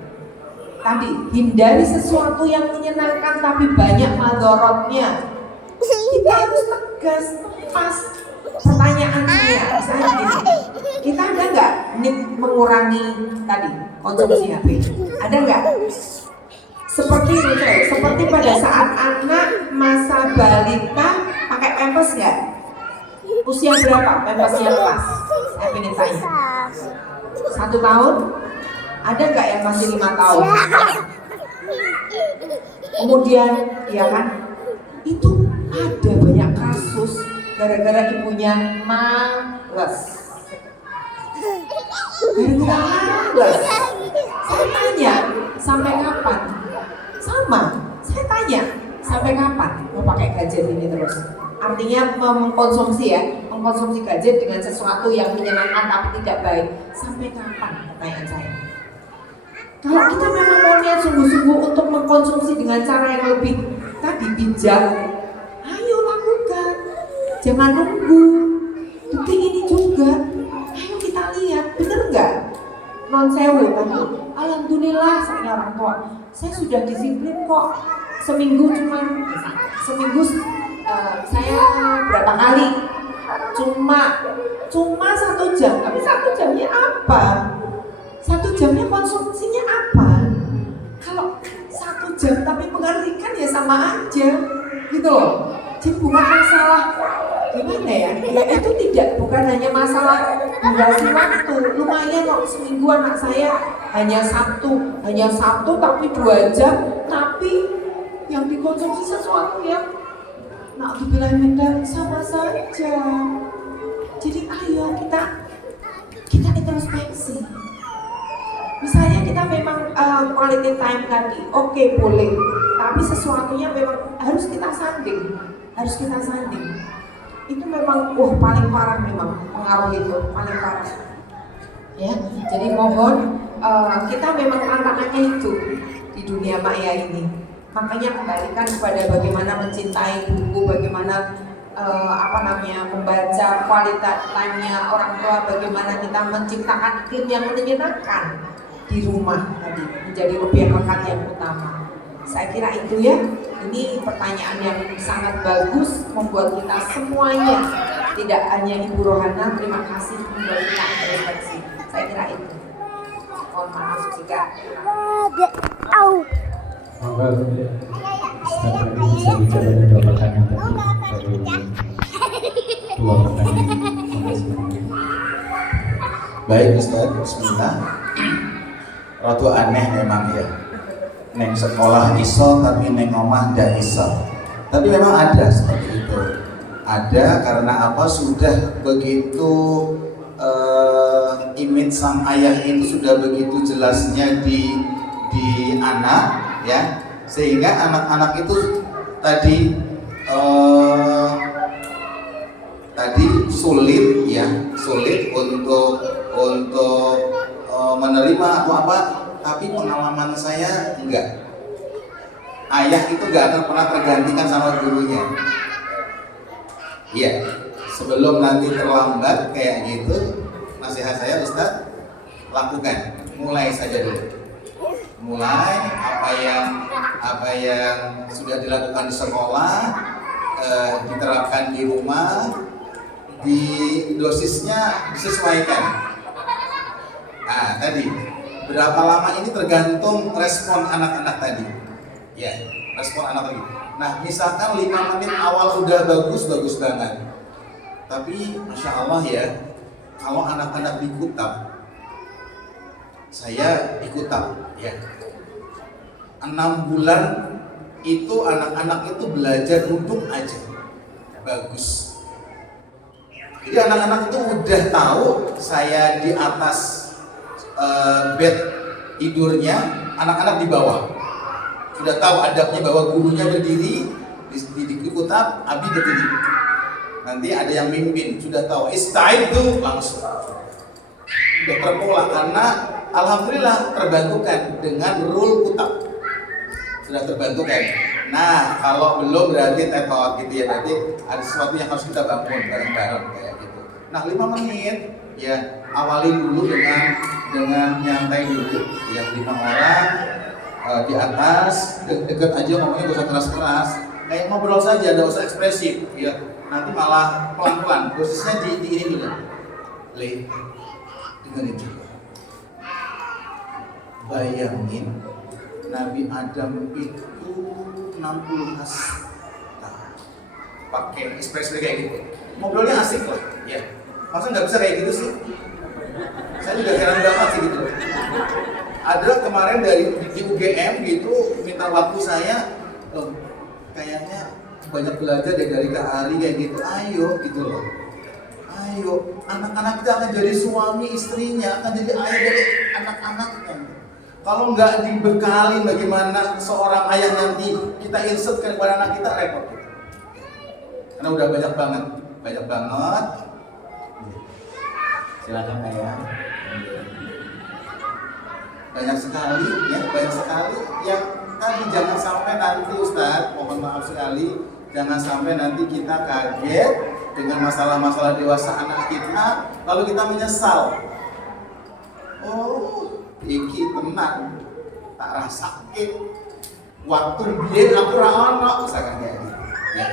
Tadi hindari sesuatu yang menyenangkan tapi banyak madorotnya. Kita harus tegas, pas. Pertanyaannya, saya gini, kita ada nggak mengurangi tadi konsumsi HP? Ada nggak? Seperti pada saat anak masa balita pakai pampers nggak? Usia berapa pampasnya lepas? Saya ingin tanya. 1 tahun? Ada nggak yang masih 5 tahun? Kemudian, ya kan? Itu ada banyak kasus gara-gara ibunya males. Saya tanya, sampai kapan? Sama, saya tanya, sampai kapan mau pakai gadget ini terus? Artinya mengkonsumsi gadget dengan sesuatu yang menyenangkan tapi tidak baik. Sampai kapan? Pertanyaan saya. Kalau kita memang mau niat sungguh-sungguh untuk mengkonsumsi dengan cara yang lebih tadi bijak, ayo lakukan. Jangan nunggu. Bukti ini juga. Ayo kita lihat, bener nggak? Non sewu tadi. Alhamdulillah saya orang tua. Saya sudah disiplin kok. Seminggu saya berapa kali? Cuma 1 jam. Tapi 1 jamnya apa? 1 jamnya konsumsinya apa? Kalau 1 jam tapi mengartikan ya sama aja, gitu loh. Jadi bukan masalah gimana ya? Ya itu bukan hanya masalah durasi waktu. Lumayan kok seminggu anak saya hanya Sabtu tapi 2 jam, tapi yang dikonsumsi sesuatu yang dibilang beda sama saja. Jadi ayo kita introspeksi. Misalnya kita memang quality time tadi, oke, boleh, tapi sesuatunya memang harus kita sanding. Itu memang paling parah, memang pengaruh itu paling parah. Ya, jadi mohon kita memang tantangannya itu di dunia maya ini. Makanya kembalikan kepada bagaimana mencintai buku, bagaimana membaca, kualitas time-nya orang tua, bagaimana kita menciptakan iklim yang menyenangkan di rumah tadi menjadi objek rekat yang utama. Saya kira itu ya. Ini pertanyaan yang sangat bagus, membuat kita semuanya tidak hanya Ibu Rohana, terima kasih kembali ke introspeksi. Saya kira itu. Mohon maaf jika Monggo Ustaz Ferry bisa bicara dua pertanyaan tadi dari dua pertanyaan. Monggo silakan. Baik Ustaz, bismillah. Ratu aneh memang ya. Neng sekolah iso tapi neng omah ndak iso. Tapi memang ada seperti itu. Ada karena apa? Sudah begitu image sang ayah itu sudah begitu jelasnya di anak ya, sehingga anak-anak itu tadi sulit untuk menerima atau apa, tapi pengalaman saya enggak. Ayah itu enggak akan pernah tergantikan sama gurunya. Iya, sebelum nanti terlambat kayak gitu, nasihat saya Ustaz, lakukan, mulai saja dulu. Mulai apa yang sudah dilakukan di sekolah, diterapkan di rumah, di dosisnya disesuaikan. Nah, tadi berapa lama ini tergantung respon anak-anak tadi. Ya, respon anak tadi. Nah, misalkan 5 menit awal udah bagus banget. Tapi Masya Allah ya, kalau anak-anak dikutab, saya dikutab ya. 6 bulan itu anak-anak itu belajar duduk aja. Bagus. Jadi anak-anak itu udah tahu saya di atas bed tidurnya, anak-anak di bawah. Sudah tahu adabnya bahwa gurunya berdiri, dikutab, Abi berdiri. Nanti ada yang mimpin, sudah tahu istaidu langsung. Sudah terpola karena alhamdulillah terbantukan dengan rule kutab. Sudah terbantukan. Nah, kalau belum berarti tetot gitu ya, berarti ada sesuatu yang harus kita bangun bareng-bareng kayak gitu. Nah, 5 menit ya awali dulu dengan nyantai dulu ya, 5 orang di atas deket aja ngomongnya, gak usah keras-keras, kayak ngobrol saja, gak usah ekspresif ya, nanti malah pelan-pelan, khususnya di ini dulu. Dengerin juga, bayangin Nabi Adam itu 60 hasta, pakai ekspresi kayak gitu, ngobrolnya asik lah ya, masa nggak bisa kayak gitu sih? Saya juga heran banget sih gitu. Ada kemarin di UGM gitu minta waktu saya, kayaknya banyak belajar dari Kak Ari kayak gitu. Ayo gitu loh. Ayo, anak-anak kita akan jadi suami istrinya, akan jadi ayah dari anak-anaknya. Kalau nggak dibekali bagaimana seorang ayah nanti kita insertkan kepada anak kita, repot gitu. Karena udah banyak banget. Silakan ayah. Banyak sekali yang tadi jangan sampai nanti Ustadz, mohon maaf sekali, jangan sampai nanti kita kaget dengan masalah-masalah dewasa anak kita lalu kita menyesal. Oh, iki tenang, tak rasakin waktu biar aku ra-ono misalkan kayak gitu ya.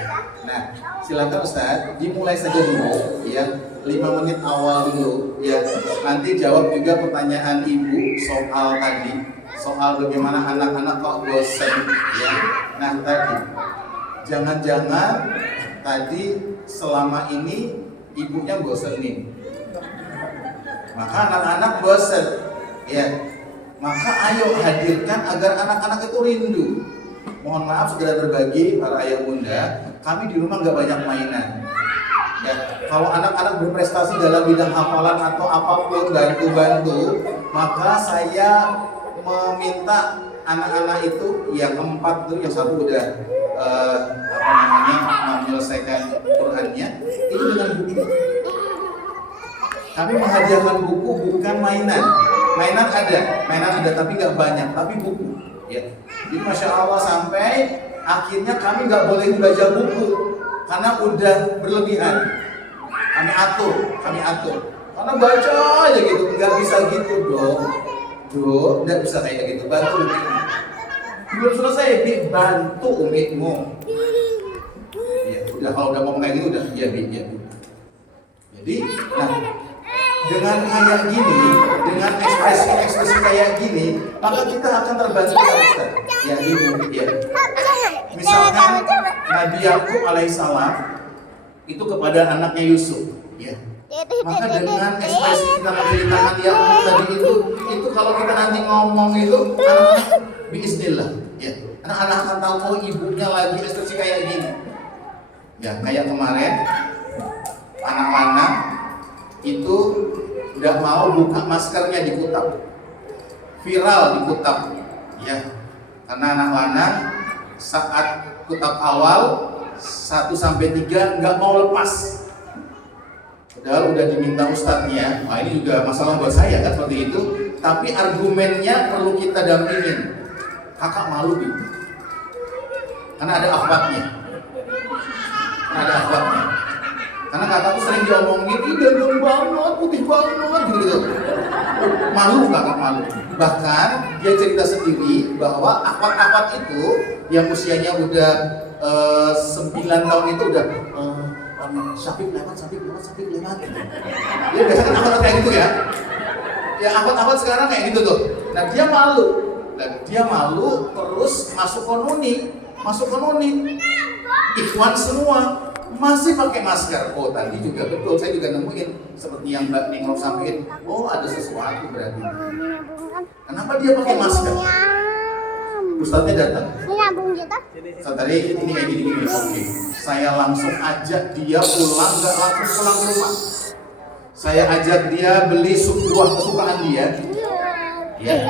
Nah, silakan Ustadz, dimulai saja dulu ya, 5 menit awal dulu ya. Nanti jawab juga pertanyaan Ibu soal tadi, soal bagaimana anak-anak kok bosan ya. Nah tadi, jangan-jangan tadi selama ini ibunya bosenin, maka anak-anak bosan ya. Maka ayo hadirkan agar anak-anak itu rindu. Mohon maaf segera berbagi para ayah bunda, kami di rumah nggak banyak mainan. Ya, kalau anak-anak berprestasi dalam bidang hafalan atau apapun bantu-bantu, maka saya meminta anak-anak itu yang 4 tuh, yang 1 udah menyelesaikan Qurannya itu dengan buku. Kami menghadiahkan buku bukan mainan. Mainan ada tapi nggak banyak, tapi buku. Ya. Jadi Masya Allah sampai akhirnya kami nggak boleh baca buku karena udah berlebihan. Kami atur. Karena baca aja gitu, nggak bisa gitu dong. Nggak bisa kayak gitu. Bantu umitmu. Belum selesai, bantu umitmu. Ya, udah kalau udah ngomong kayak gitu udah, ya. dengan kayak gini, dengan ekspresi kayak gini, maka kita akan terbantu Ustaz. Ya gini, ya. Misalkan Nabi Yakub alaihissalam itu kepada anaknya Yusuf, ya. Maka dengan ekspresi kita menceritakan Yakub tadi itu kalau kita nanti ngomong itu anak-anak biiznillah, ya. Anak-anak akan tahu oh ibunya lagi ekspresi kayak gini. Ya, kayak kemarin anak-anak itu udah mau buka maskernya di Kutap, viral di Kutap, ya. Karena anak-anak saat Kutap awal 1-3 nggak mau lepas. Padahal udah diminta ustadznya, wah ini juga masalah buat saya kan seperti itu. Tapi argumennya perlu kita dampingin. Kakak malu gitu, karena ada akhwatnya. Karena kakak tuh sering diomongin, ih ganteng banget, putih banget, gitu. Malu kakak malu. Bahkan dia cerita sendiri bahwa akhwat-akhwat itu yang usianya udah 9 tahun itu udah Syafiq lewat. Dia biasanya akhwat kayak gitu ya. Ya akhwat sekarang kayak gitu tuh. Nah dia malu terus masuk konuni. Ikhwan semua masih pakai masker. Oh tadi juga betul, saya juga nemuin seperti yang Mbak Ningro sampaikan. Oh ada sesuatu berarti. Kenapa dia pakai masker? Ustadznya datang. Ustadz tadi ini kayak gini. Oke, saya langsung ajak dia pulang, nggak langsung pulang ke rumah. Saya ajak dia beli buah kesukaan dia. Ya,